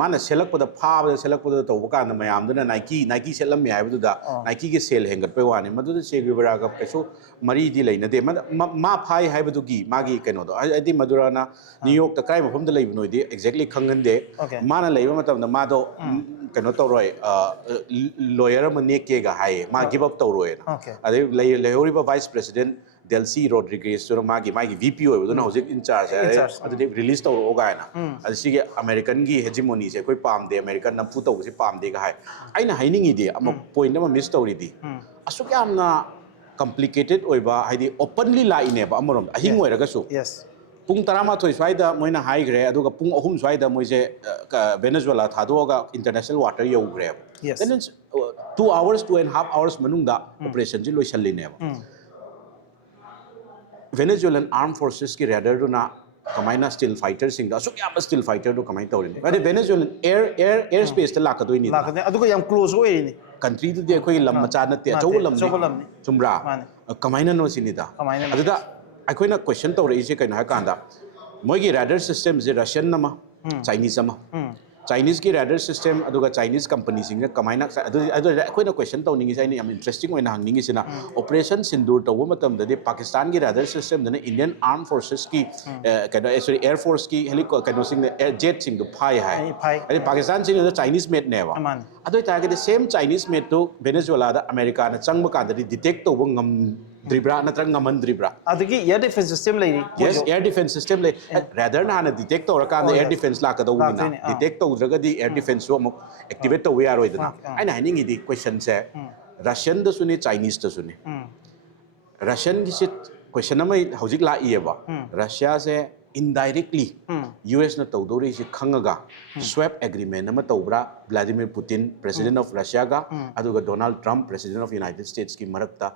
mana selak pada pha selak pada to ka na mayam duna Nike selam ya buda Nike ge sel hengat pe wani maduta Che Guevara ga keso mari di leina de ma phai hai budu gi magi keno do adi madura na New York ta kai mafam da lei no di exactly khangan de mana leiba matam da ma do keno to roi lawyer ma ne ke ga hai ma give up to roi adi lehori ba vice president Delcy Rodriguez so magi VP ho do na hojik in charge adu release to ro ga na adu sige American gi hegemony se koi pam de American nam pu to se pam de ga hai aina haining ide ama point ma miss to ri di asuk yam na complicated oiba haidi openly la ine ba amarom ahing oira ga su yes pung tarama thoi swaida moina hai gre adu ga pung ahum swaida moi je Venezuela thado ga international water yo gre then 2 hours 2.5 hours manung da operation ji loi shalli ne Venezuelan armed forces ki radar do na kamaina still fighter sing da so yam still fighter do kamai tawrin but Venezuelan air space ta la ka do ni la ka adu ko yam close oi ni country du de khoi lam macha na te chau lam ni chumra kamaina no sinida adu da akoina question tawre ise kaina ha kanda moi gi radar system je Russian nama Chinese ama Chinese ki radar system aduga Chinese company singa kamaina adu akoina question tawningi sai ni am interesting oina hangningi sina operation sindur tawu matam da de Pakistan ki radar system dane Indian armed forces ki kind sorry air force ki helicopter kind sing air jet sing do phai hai adi Pakistan sing the Chinese made ne wa adu ta ga the same Chinese made to Venezuela da America na changba ka da detect to ngam dribra na trang ngaman dribra adigi air defense system lei yes air defense system lei rather na detect to ra ka air defense la ka do na detect to draga di air defense so activate to we are oi da ai na ning di question se Russian da suni Chinese da suni Russian gi sit question amai hojik la ie ba Russia se indirectly US na tawdori si khangaga swap agreement nama tawbra Vladimir Putin president of Russia ga aduga Donald Trump president of United States ki marakta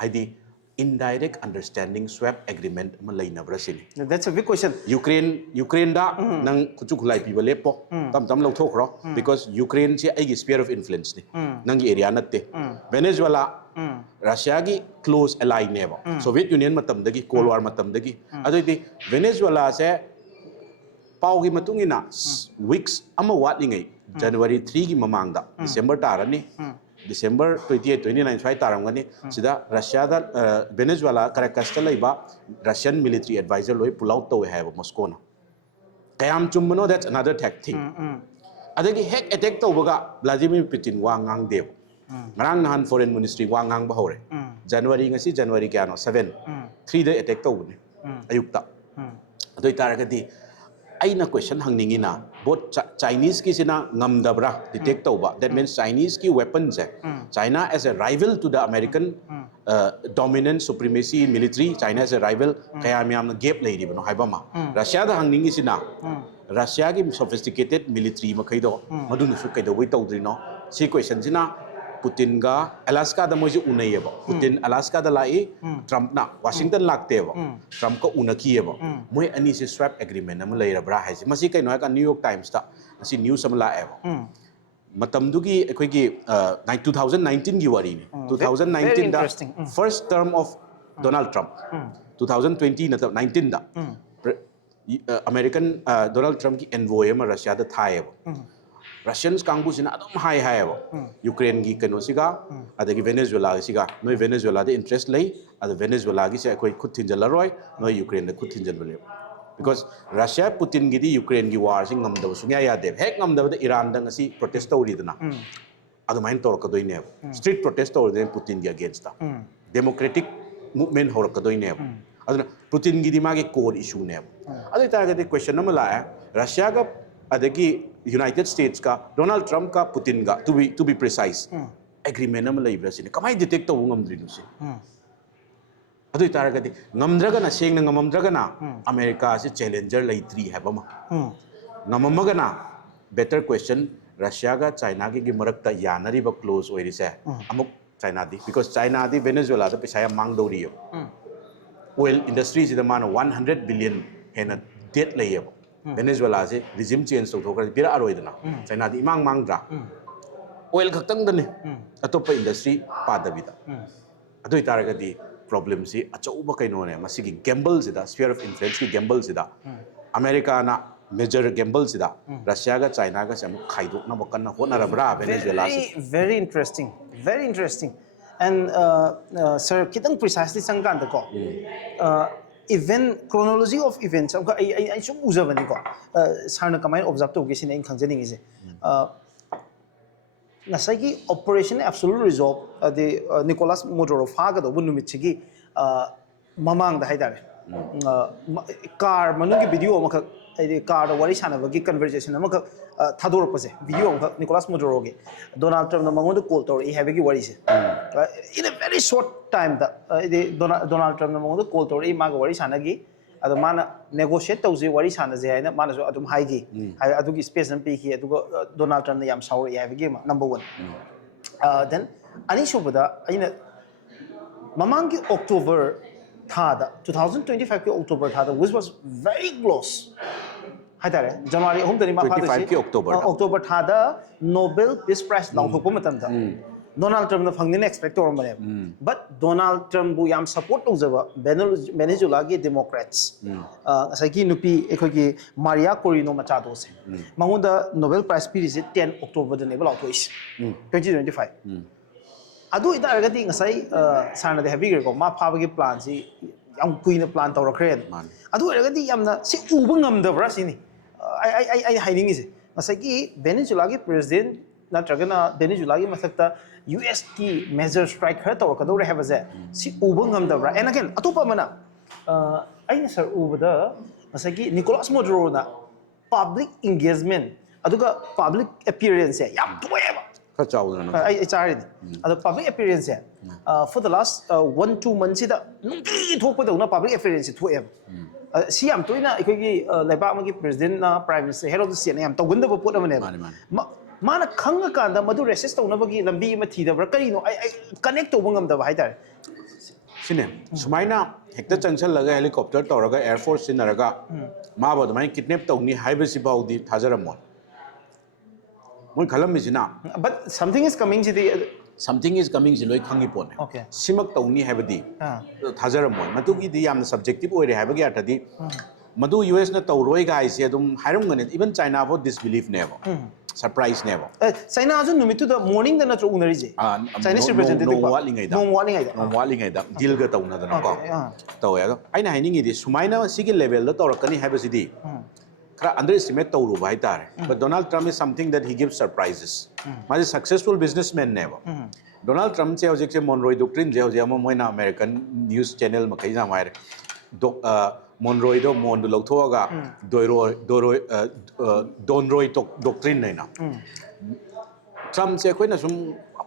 haidi indirect understanding swap agreement ma laina brasini that's a big question Ukraine da nang kuchu khulai pi bale po tam lo thokro because Ukraine che ai sphere of influence ni nang area natte Venezuela Russia gi close ally neba Soviet Union matam dagi Cold War matam dagi adoi Venezuela se pau gi matungina weeks ama watlingai January 3 gi mamangda December tarani December 28, 29 swai taramgani sida Russia da Venezuela Caracas ta laiba Russian military advisor loi pull out to have Moscow na kayam chumno that's another tactic adagi hack attack to baga Vladimir Putin wa ngang dev marang nahan foreign ministry wa ngang ba hore January ngasi January kya no 7 3 day attack to ni ayukta adoi taragadi aina question hangningi na both Chinese ki sina ngamdabra detect tawba that means Chinese ki weapons hai China as a rival to the American dominant supremacy in military China as a rival kaya miyam na gap lay riba no haiba ma Russia da hangningi sina Russia ki sophisticated military makai do madun su kai do wai tawdri no si question sina Putin ga Alaska da moji unai ba Putin Alaska da lai Trump na Washington lakte ba Trump ka unaki ba moi ani se swap agreement na mulai rabra hai se masi kai no ka New York Times ta asi news am la ba matam du gi ekoi gi 2019 gi wari ni 2019 da first term of Donald Trump 2020 na 19 da American Donald Trump ki envoy ma Russia da thai ba Russians kangbu sina adum hai ba Ukraine gi kano siga adagi Venezuela siga noi Venezuela de interest lei ad Venezuela gi se koi khut thinjal roi noi Ukraine de khut thinjal bale because Russia Putin gidi Ukraine gi war sing ngam da sungya ya de hek ngam da Iran da ngasi protest tawri dana adu main tor ka doi ne street protest tawri de Putin gi against da democratic movement hor ka doi ne adu Putin gidi ma gi core issue ne adu ta ga de question nam la Russia ga adagi United States ka Donald Trump ka Putin ga to be precise agreement nam lai bra sin kamai detect taw ngam dri nu se adu taragadi ngamdragana sengna ngamamdragana America se challenger laitri habama ngamamagana better question Russia ga China gi marakta yanari ba close oirise amuk China di because China di Venezuela da pisa mang dori oil industry si da man 100 billion hena debt laye Venezuela se regime change to thokra pira aroidana China di mang dra oil khaktang dane atopa industry padabida adu taragadi problem si achauba kaino ne masigi gamble sida sphere of influence ki gamble sida America na major gamble sida Russia ga China ga sam khaidok na bakan na hona rabra Venezuela very interesting and sir kitang precisely sangkan da ko event chronology of events I sum uzavani ko sarna kamai observe to gi sin in khangjaning ise nasagi operation absolute resolve the Nicholas Maduro faga do bunumit chigi mamang da haidare car manugi video amaka car da wari sana bagi conversation amaka thador pase video amaka Nicholas Maduro ge Donald Trump na mangondo call tor I have gi wari se in a very short time da Donald Trump na mangondo call tor I maga wari sana gi adu mana negotiate tawse wari sana je haina mana so adum haigi adugi space am piki adugo Donald Trump na yam sauri have gi number 1 then ani shubada aina mamangi October thada 2025 ki October thada which was very close haidare January hum tani ma 25 ki October thada Nobel Peace Prize long thokpa matam da Donald Trump na phangni expect or mane but Donald Trump bu yam support tawjaba Venezuela gi Democrats asagi nupi ekhogi Maria Corino Machado se mangonda Nobel Prize Peace 10 October da nebal auto is 2025 adu ida argati ngasai sarna de happy ko ma phaba gi plan si yam kuina plan tawrakre adu argati yamna si uba ngamdabra sini I hiding is ngasai Venezuela gi president natragana Venezuela gi masakta US ki major strike her tawrakadore have a si uba ngamdabra and again atopa mana aina sir ubada ngasai Nicholas Maduro na public engagement aduga public appearance yam toeba I charted the public appearance for the last 1-2 months no talk with the public appearance to him see am to ina ikoi leba ma gi president na prime minister head of the state am to gunda bo put amane mana khanga ka da madu resist to na bagi lambi ma thi da bra kari no I connect to bangam da hai dar sine sumaina hekta changchal laga helicopter tawraga air force sinaraga ma ba mai kidnap tawni haiba si baudi thajaramon mon khalam misina but something is coming ji loi khangi pon okay simak tawni haibadi thajaramon matu gi di yam subjective oi re haibagi atadi madu US na tawroi ga ise adum hairam gane even China for disbelief never surprise never China azu numitu the morning da na tro unari je Chinese representative no walling da deal ga tawna da ko taw ya aina haining idi sumaina sigi level da tawrakani haibasidi kara underestimate tawru bai tar but Donald Trump is something that he gives surprises ma successful businessman never Donald Trump che hojik che Monroe doctrine je hojik ama moina American news channel ma kai na mai Monroe do mon do lokthoga Donroy doctrine nei na Trump che koina sum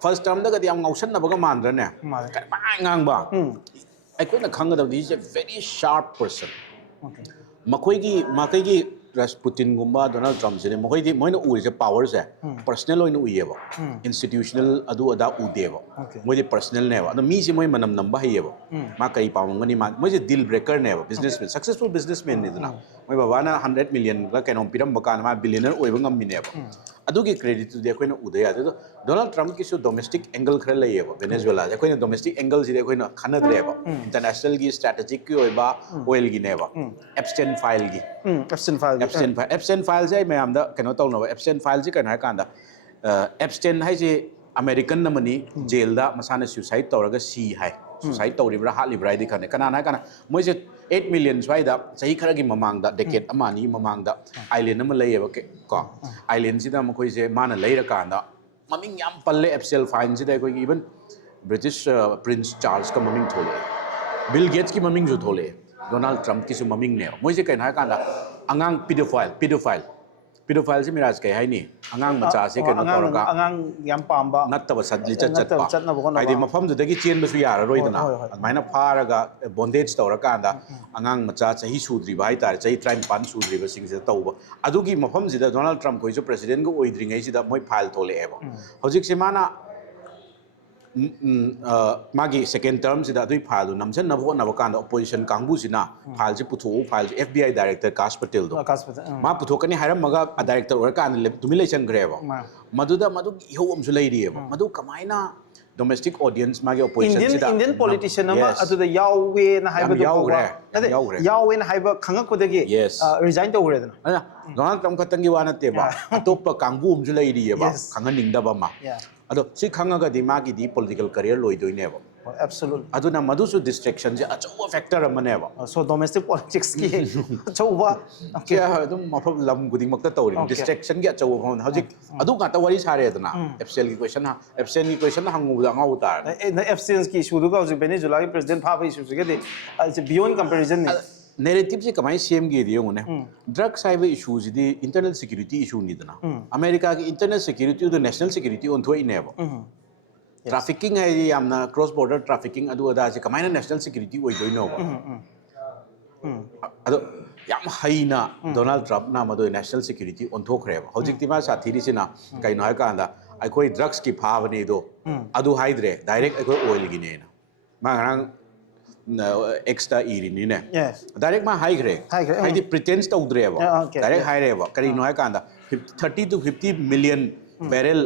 first term da ga di am ngausan na baga mandra ne ba ngang ba ai koina khanga da is a very sharp person makai gi Putin gumba Donald Trump se makai di moina uri se power se personal oina uyeba institutional adu ada udeba moi di personal ne ba mi se moi manam namba hayeba ma kai pawangani ma moi je deal breaker ne ba businessman successful businessman ni dana moi baba na 100 million ga kenom piram baka ma billionaire oiba ngam mi ne ba adu gi credit de koina udaya de Donald Trump ki so domestic angle khare layeba Venezuela de koina domestic angle si de koina khana dreba international gi strategic ki oiba oil gi ne ba Epstein file gi Epstein file se मैं आमदा कनो तो ना Epstein file से करना है कांदा Epstein है जे American ना मनी जेल दा मसाने suicide तो रगा सी है suicide तो रिब्रा हाथ लिब्रा दिखाने कना ना कना मुझे 8 million swida sahi khara gi mamangda decade amani mamangda island ama layeba ko island sida makoi se mana leira kanda maming yam palle FCL fine sida koi even British Prince Charles ka maming thole Bill Gates ki maming jo thole Donald Trump ki su maming ne moi se kai na kanda angang pedophile se miraj kai hai ni angang macha se kai no toraka angang yam pamba nattaba sadli chatpa haidi mafam du dagi chen basu yara roidana admaina pharaga bondage tawraka anda angang macha chahi sudri bai tar chahi 35 sudri ba sing se tawba adugi mafam sida Donald Trump ko jo president go oidringai sida moi file thole eba hojik se mana magi second term sida adui file namjan nabo nabakanda opposition kangbu sina file se putho file FBI director Kash Patel do ma puthokani hairam maga director or kan tumilai changreba maduda madu iho amsu leirieba madu kamaina domestic audience magi opposition sida Indian politician ama aduda yawe na haiba do yawe na haiba khangakudagi resign to gre dana Donald Trump khatangi wana teba atoppa kangbu amsu leirieba khanganingdaba ma ado si khangaga di magi di political career loidoineba absolutely aduna madusu distraction je achawa factor amaneba so domestic politics ki achawa okay adum mafam lam guding makta tawri distraction gi achawa phone hojik adu ngata wari sare aduna FCL ki question hangu da ngau tar FCL ki issue du ga hojik Venezuela ki president phaba issue ge de beyond comparison ni narrative se kamai same ge diyo ne drug cyber issues di internal security issue ni dana America ki internal security to national security on thoi neba trafficking hai yamna cross border trafficking adu ada se kamai national security oi doi no ado yam haina Donald Trump na mado national security on thokre ba hojik ti ma sathiri sina kai no ha ka anda ai koi drugs ki phabani do adu haidre direct ai koi oil gi ne na ma ngang extra iri ni ne direct ma high grade hai di pretense to udreba direct high reba kari no ha kanda 30 to 50 million barrel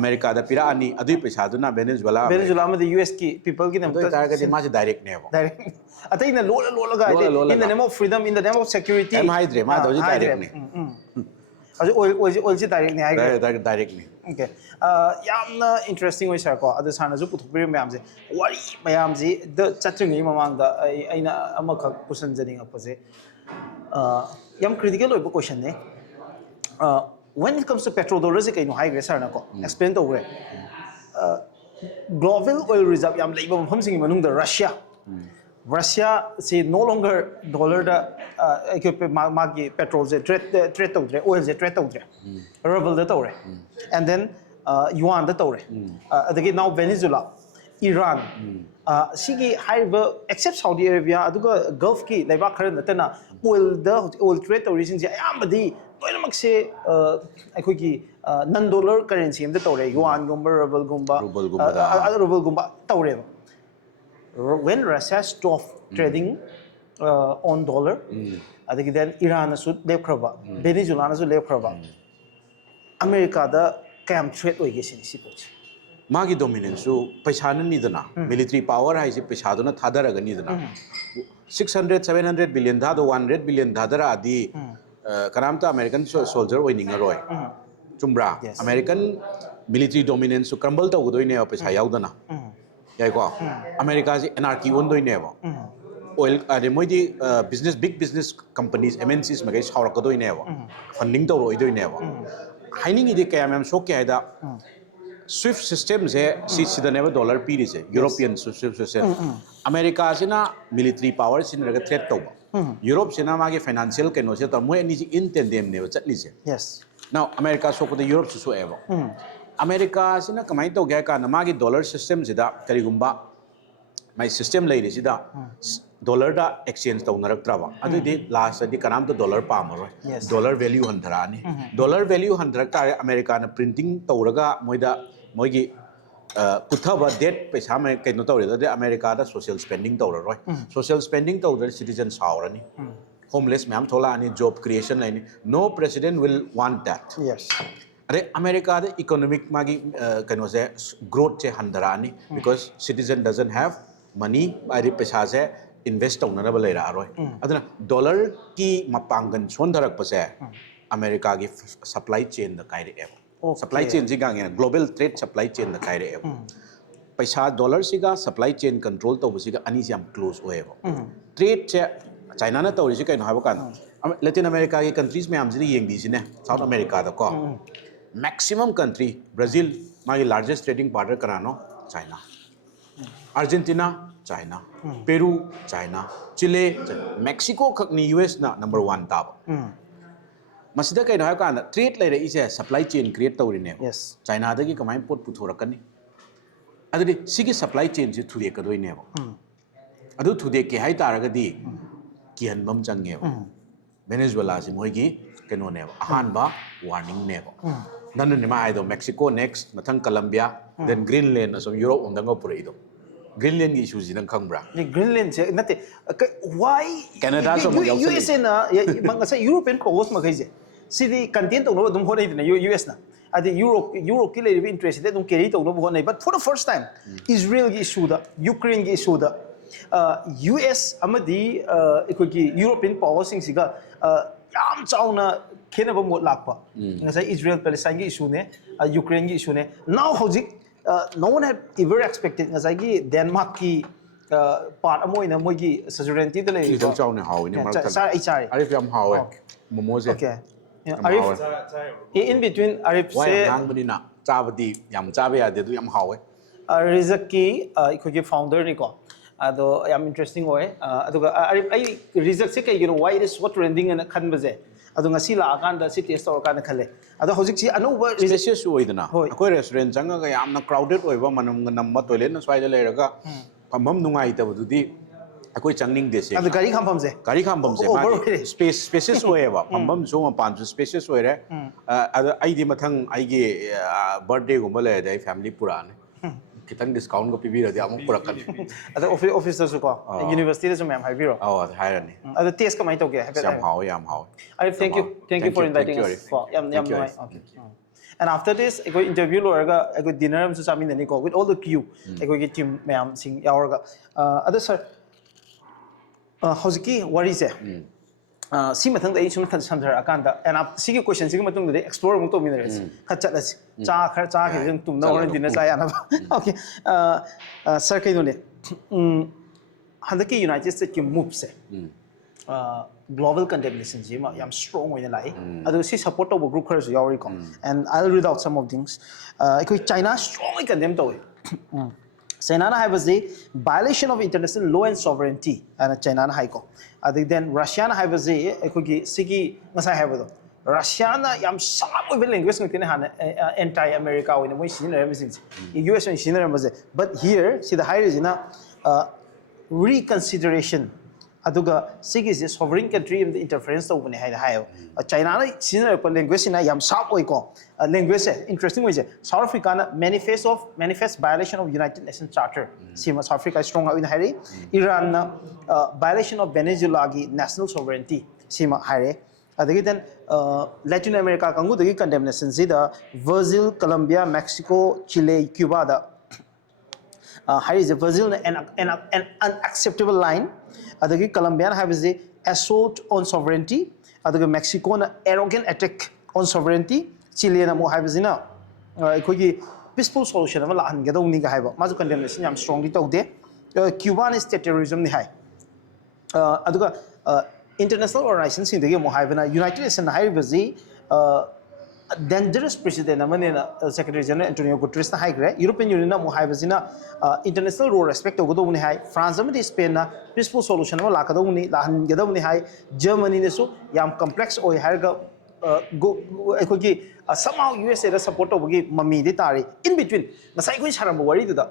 America da pira ani adui paisa duna Venezuela ma the US ki people ki nam ta ga ma direct ne ba direct atai na lola ga in the name of freedom in the name of security am high dre ma do direct ne ajo oil si direct ne high direct ne okay yamna interesting way sir ko adu sana ju puthupir mayam je wari mayam ji the chatring ni mamang da aina amakha question jani apose yam critical oibo question ne when it comes to petrodollars kai no high grade sir na ko explain to we global oil reserve yam leiba mafam sing manung da Russia say no longer dollar da magi petrol je trade to oil je trade to ruble da to and then yuan da to adagi now Venezuela Iran sigi high except Saudi Arabia aduga Gulf ki laiba khara natana oil trade to reason je ayamadi loinamak se aikoi ki non dollar currency am da to yuan gumba ruble gumba to when Russia stopped trading on dollar, I think then Iran should leave kraba, Venezuela should leave kraba. America da cam trade with this in support. Magi dominance so paisa na nidana military power hai se paisa do na thadar aga nidana 600-700 billion da do 100 billion dadara adi karamta American soldier winning roy chumbra American military dominance so crumble ta udoi ne paisa yaudana America is anarchy on doing never. Oil, big business companies, MNCs, magai sauraka doing never. Funding to doing never. Hiding it, I am so that SWIFT systems see the never dollar period. European SWIFT system. America is in a military powers in a threat to. Europe is in a financial canoe, or more any intend them never. Yes. Now, America so for the Europe so ever. America sina kamai to gaya ka namagi dollar system sida karigumba my system lay sida dollar da exchange to naraktraba adu de last di kanam to dollar pa amaro dollar value handarani dollar value handarak ta America na printing tawraga moigi puthaba debt paisa mai kaino tawre da America da social spending tawraroi social spending tawra citizen saurani homeless ma'am thola ani job creation line no president will want that yes America the economic magi growth che handarani because citizen doesn't have money by paisa se invest on na balera roi aduna dollar ki mapangan sondarak pase America gi supply chain da kai re supply chain ji gang global trade supply chain da kai re paisa dollar siga supply chain control to siga ani jam close oeva trade che China na tawri kai no haba kan Latin America ki countries me amjini yengdi sine South America da ko maximum country Brazil magi largest trading partner karano China Argentina China Peru China Chile Mexico khakni US na number 1 tab masida kai no haba kan trade lai ise supply chain create tawri ne Yes. China da ki kamai pot puthorakani adri sigi supply chain se thuri kadoi ne ba adu thude ke hai taragadi kihan bam change Venezuela si moigi keno ne ahan ba warning ne ba nan ne ma ai do Mexico next mathang Colombia then Greenland asom Europe undanga pura ido Greenland gi issues nang khangbra The Greenland se nate why Canada so mo yausali USA na bang sa European powers ma kai je sidi content to no dum hone na US na adi Europe ki le interest de dum carry to no hone but for the first time Israel gi issue da Ukraine gi issue da US amadi ekoki European powers sing siga yam chauna khena ba mo lakpa ngasai Israel Palestine gi issue ne Ukraine gi issue ne now hojik no one had ever expected ngasai gi Denmark ki part amoy na moy gi sovereignty de le ki chau chau ne hawi ne mar sa ai chari arif yam hawe momo je okay Arif in between Arif why se hang bani na chabadi yam chabe ya de du yam hawe Rizak ki ekoki founder ni ko ado yam interesting hoy aduga Arif ai Rizak se kai why it is what trending and khan baje ado ngasi la kan da si test or kan khale ado hojik si anu spacious oidana akoi restaurant changa ga yamna crowded oiba manam namma toilet na swai da leiraga pamam nungai ta bududi akoi changning de se ado gari kham se gari khambam se ma spacious oiba pambam so ma pan spacious oire ado ai di mathang ai ge birthday gumba le dai family purane kitang discount ko pibira di amuk purakan ado officer su ko university su ma'am haibiro hairani ado test kamai to ge yam haw Arif thank you for inviting us for yam okay and after this I go interview loraga I go dinner am su sami ni ko with all the queue I go get team ma'am sing yawarga other sir hojiki wari se si mathang dai sum than samthar akanda and up sigi question sigi matung de explore mo to minutes kha chatlasi cha ke jeng tum na or dinner cha yana okay sir kai no ne handaki United States ki move se global condemnation ji ma yam strong oina lai adu si support of group khar su yawri ko and I'll read out some of things ikoi China strongly condemn to China na have a violation of international law and sovereignty and China na haiko adi then Russia na have a ekogi sigi ngasai have do Russia na yam sharp of language ngtene han anti America oina moi sinner message US on sinner maze but here see the higher is na reconsideration aduga sigi is a sovereign country in the interference to bune hai China na sinner pa language na yam sharp oi ko language interesting way South Africa na manifest violation of United Nations Charter sima South Africa strong in hari Iran na violation of Venezuela gi national sovereignty sima hari adagi then Latin America kangu dagi condemnation sida Brazil Colombia Mexico Chile Cuba da hari is Brazil an unacceptable line adagi Colombia have is the assault on sovereignty adagi Mexico na arrogant attack on sovereignty Chile na mo have is na ekogi peaceful solution ma la han ga dong ni ga haiba ma ju condemnation yam strongly tawde Cuban is terrorism ni hai aduga international organizations sing de mo haiba na United Nations na haiba zi dangerous president amane na Secretary General Antonio Guterres na haigre European Union na mo haiba zina international law respect to go ni hai France amadi Spain na peaceful solution ma la ka dong ni la han ga dong ni hai Germany ne su yam complex oi harga go ekogi somehow USA da support ogi mami de tari in between nasai ko charam wari da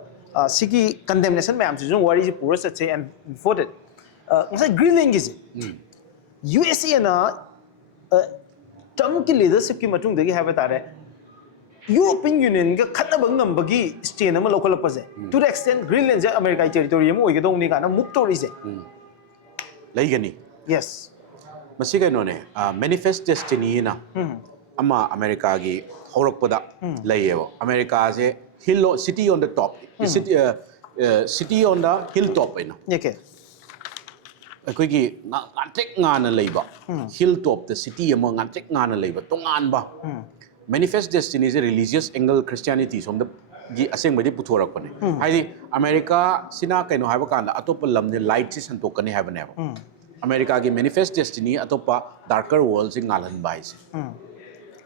sigi condemnation ma am su wari ji pura say and voted nasai Greenland is USA na Trump ki leadership ki matung de gi have tare European Union ga khatna bang ngam bagi state na local pase to the extent Greenland ja America territory mo oi ga dong ni kana muk to ri se lai gani yes masi kai no ne manifest destiny na ama America gi horakpada layebo America se hill city on the top city on the hilltop ina okay akoi gi ngantek ngana leiba hilltop the city ama ngantek ngana leiba tongan ba manifest destiny is a religious angle Christianity som the gi aseng badi puthorak pane haidi America sina kaino haiba kan atop lamne light si santokani haiba ne America ki manifest destiny atopa darker world sing ngalan bai se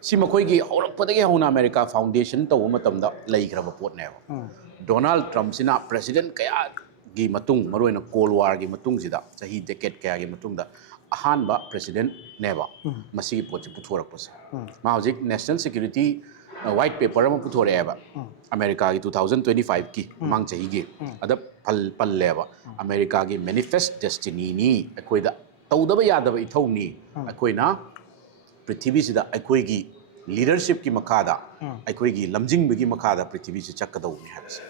si makhoi gi horak padagi hona America foundation to matamda lei graba pot ne Donald Trump sina president kaya gi matung maroina Cold War gi matung sida sahi decade kaya gi matung da ahanba president neba masi pot chi puthorak pase ma hojik national security white paper ama puthore eba America gi 2025 ki mang chahi gi ada pal leba America gi manifest destiny ni akoida tawdaba yadaba ithau ni akoina prithvi sida akoi gi leadership ki makada akoi gi lamjing bagi makada prithvi se chakadau ni habase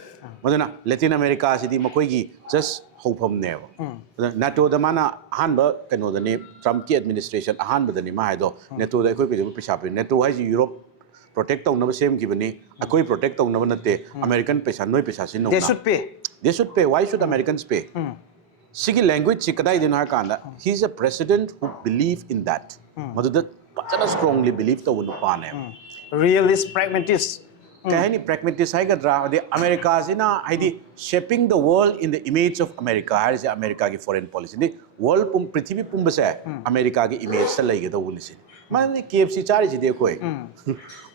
madana Latin America sidi makoi gi just hopam neba NATO da mana hanba kano da ne Trump ki administration hanba da ne ma haido NATO da akoi ki pesa pe NATO hai Europe protect tau na same ki bani akoi protect tau na nate American pesa noi pesa sin no they should pay why should Americans pay sigi language si kadai din har kanda he is a president who believe in that maduda pachana strongly believe to nu pa ne realist pragmatist kahani pragmatist hai gadra de America sina haidi shaping the world in the image of America har is America ki foreign policy the world pum prithvi pum base America ki image sa lai ga da ulisi man KFC chari ji de koi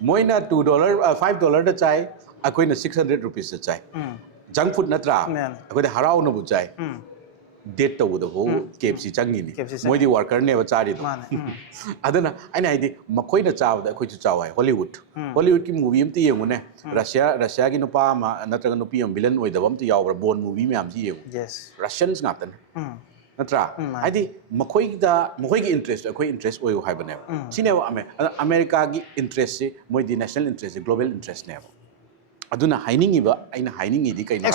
moina $2 $5 da chai akoi na 600 rupees da chai junk food natra akoi da harau na bu chai date to the whole KFC changi ni moi di worker ne ba chari do adana aina idi makoi na chaw da khoi chu chaw hai Hollywood ki movie am ti yengu ne Russia gi nupa ma natra ga nupi am villain oi da bam ti yaw Bond movie me am ji yengu yes Russians ngatan natra aidi makoi gi interest akoi interest oi hai bane sine America gi interest se moi di national interest global interest ne aduna hainingi ba aina hainingi di kai na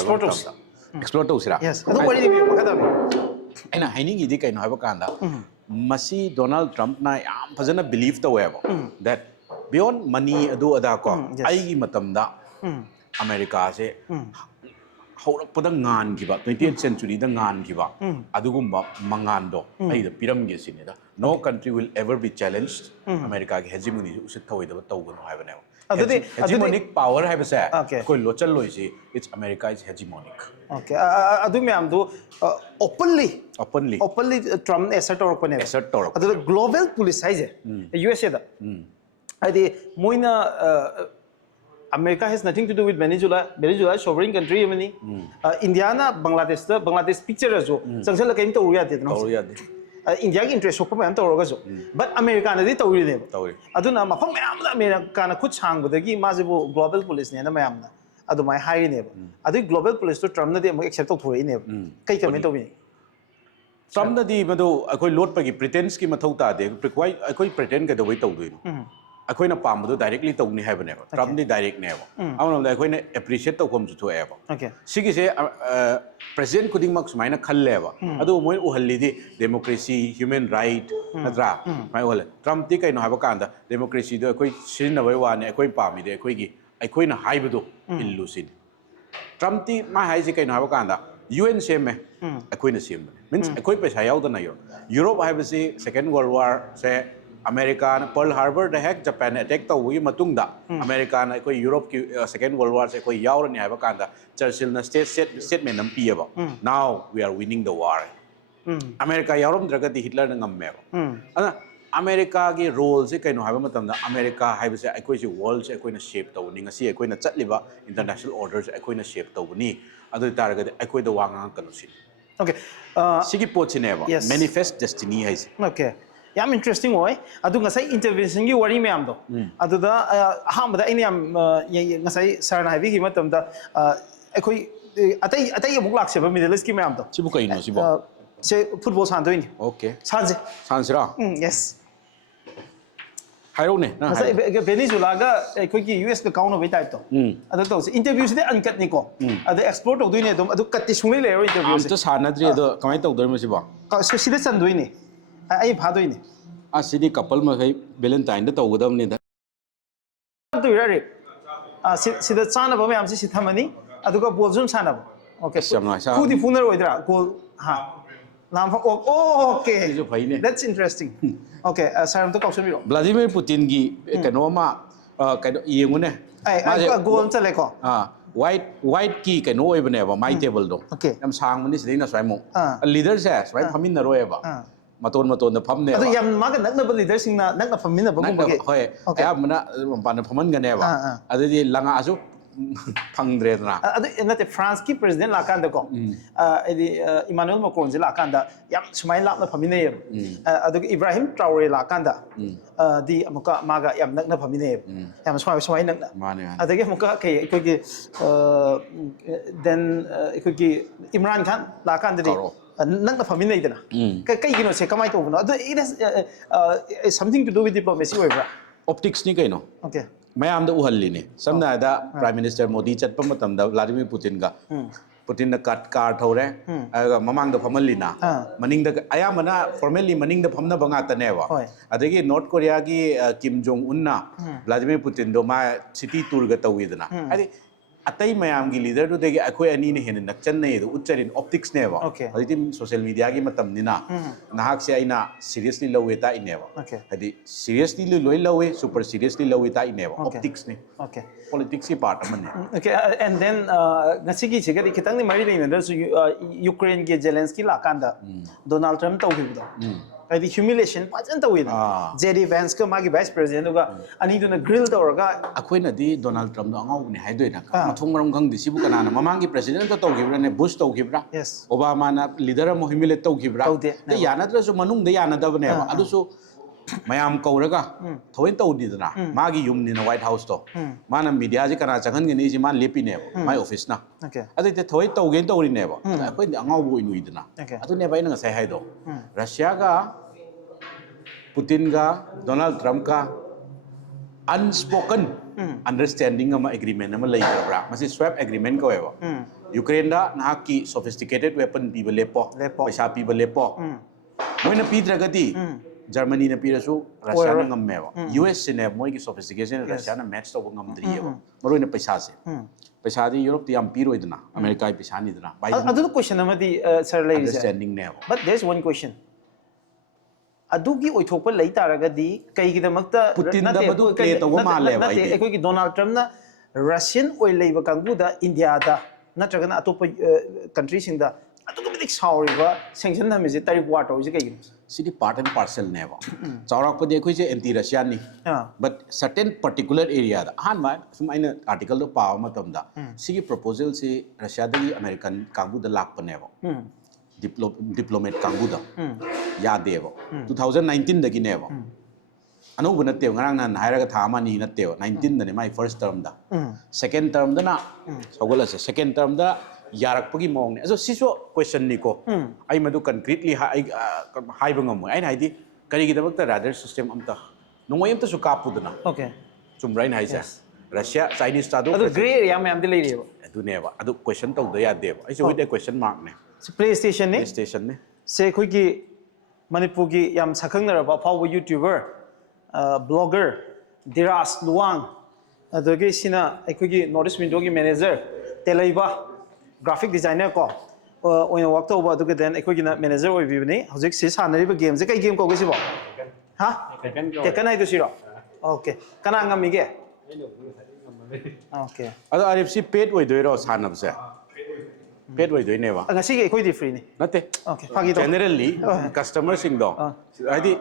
explore to sira yes adu wari ni makada aina hainingi di kai na ba kanda masi Donald Trump na yam fazana believe to weba that beyond money adu ada ko ai gi matamda America se haurak pada ngan gi ba 20th century da ngan gi ba adugumba mangan do ai da piram ge sine da no country will ever be challenged America gi hegemony usit thawai da tawgano hai bane hegemonic power hai base koi lochal loisi it's America is hegemonic okay adu me am do openly Trump assert or open adu global police hai je USA da adi moina America has nothing to do with Venezuela is sovereign country mani India na Bangladesh picture aso sangsala kaim to ruya de no India ki interest ko ma am to roga so but America na di to ri ne aduna mafam mayam da America na khut sang budagi ma je global police ne na mayam na adu mai hai ne adu global police to Trump na de accept to thori ne kai comment to bi Trump na di mado akoi lot pa gi pretense ki mathau ta de akoi pretend ka do wai to do akoi na pam do directly to ni have ne Trump ni direct ne amon da akoi na appreciate to kom ju to eba okay sigi se president kuding mak sumaina khalle ba adu moi uhalli di democracy human right natra mai wala Trump ti kai no haba kanda democracy do akoi sin na wai wa ne akoi pam de akoi gi akoi na haibu do illusin Trump ti ma hai se kai no haba kanda UN same akoi na same means akoi paisa yaw da na Europe hai se second world war se America na Pearl Harbor da hack Japan attack to wi matung da America na koi Europe ki second world war se koi yaw ni haba kanda Churchill na statement nam piye ba now we are winning the war America yarum draga di Hitler na ngamme ba ana America gi role se kaino haba matam da America haiba se akoi se world se akoi na shape to ni ngasi akoi na chatliba international orders akoi na shape to ni adu targa akoi da wanga kanu si okay sigi pot ne ba manifest destiny hai se okay yam interesting hoy adu ngasai intervention gi wari me am do adu da aham da ini am ngasai sar na habi gi matam da akoi atai amuk lak se ba middle east gi me am do sibu kai no sibu se football san do ni okay sansira yes hairo ne na ngasai Venezuela ga akoi gi US ga count of type to adu to interview se uncut ni ko adu explore to do ni adu kat ti sungli le ro interview se sanadri adu kamai to do me sibu so sida san do ni ai phadoi ni asidi couple ma kai valentine da tawgadam ni da do yare sida chana ba me am si thamani aduga bolzum chana okay fudi funer oidra goal ha nam okay that's interesting okay saram to kaution biro Vladimir Putin gi kano ma kano yengu ne ai goal chale ko white ki kano oi bane ba my table do am sang mani sidina swai mo leader se swai phamin na roe ba maton the pham ne adu yam ma ga nakna leader sing na nakna famina ba ko ge hoi ya mana pan phaman ga ne ba adu di langa asu phangdre na adu nate France ki president la kan da ko edi Emmanuel Macron ji la kan da yam sumai la na famina ye adu Ibrahim Traore la kan da di amuka maga yam nakna famina ye yam sumai nakna mane adu ge amuka ke ko ge then ko ge Imran Khan la kan da di nakna famina idana kai gino se kamai to no it has something to do with diplomacy over optics ni kai no okay mayam da uhalli ne samna da prime minister Modi chatpa matam da Vladimir Putin ga Putin na kat car thore mamang da phamalli na maning da aya mana formally maning da phamna banga ta ne wa adagi North Korea gi Kim Jong Un na Vladimir Putin do ma city tour ga tawidna adi atai mayam gi leader do degi akhoi ani ne hen nakchan nei do ucharin optics ne wa adi social media gi matam ni na nahak se aina seriously lowe ta ine wa adi seriously loi lowe super seriously lowe ta ine wa optics ne politics ki part amane okay and then ngasi gi chega kitang ni mari nei na so Ukraine ge Zelensky la kanda Donald Trump tau bi do adi humiliation pajan tau ina JD Vance ka magi vice president ga ani do na grill to ga akhoi na di Donald Trump do angau ni haidoi na mathung maram khang di sibu kana na mamang gi president to gibra ne Bush to gibra yes Obama na leader mo humiliate to gibra de yana tra so manung de yana da ne adu so mayam kauraga thoin to di na magi yum ni na White House to mana media ji kana changan gi ni ji man lepi ne my office na adu te thoi to gen to ri ne ba akhoi angau bo inui dina adu ne bai na sai hai do Russia ga Putin ga Donald Trump ka unspoken understanding ama agreement ama lai bra masi swap agreement ko ewa Ukraine da na ki sophisticated weapon pi lepo paisa pi lepo moina pi dragati Germany na pi rasu Russia na ngamme wa US ne moi ki sophistication Russia na match to ngam dri ewa maroi na paisa se paisa di Europe ti am pi roi dana America pi paisa ni dana adu question amadi sir lai understanding ne but there's one question adugi oithokpa lei taragadi kaigidamakta Putin da badu play to ma le ba ide ekoi Donald Trump na Russian oil leiba kangu da India da natragana atopa country sing da adugi bidik sauriba sanction na meje tari war to ji kai sidi part and parcel ne ba chaurak pa de khoi je anti Russian ni but certain particular area da han ma sum aina article do paw matam da sigi proposal se Russia da American kangu da lak pa ne ba diplomat kangu da ya deva 2019 da gi ne ba anu bu natte ngarang nan haira ga thama ni natte 19 da ne my first term da second term da na sogala se second term da yarak pagi mong ne so siso question ni ko ai madu concretely hai bangam ai na di kari gi da bakta radar system amta nongoi amta su kapu da na okay chum rain hai sa Russia Chinese ta do adu gray area me am de lei adu ne ba adu question to da ya deva ai so with a question mark ne PlayStation ne se khoi gi Manipur gi yam sakhang na ba phaw YouTuber blogger Diras Luang adoge sina ekoi gi notice window gi manager telaiba graphic designer ko oina work to ba adoge then ekoi gi na manager oi bi ni hojik se sanari ba game je kai game ko ge si bo ha Tekken ai to siro okay kana ngam mi ge okay ado arif si paid oi doiro sanam se paid oi doi ne ba ngasi ge ekoi di free ni nate okay phagi to generally customer sing do adi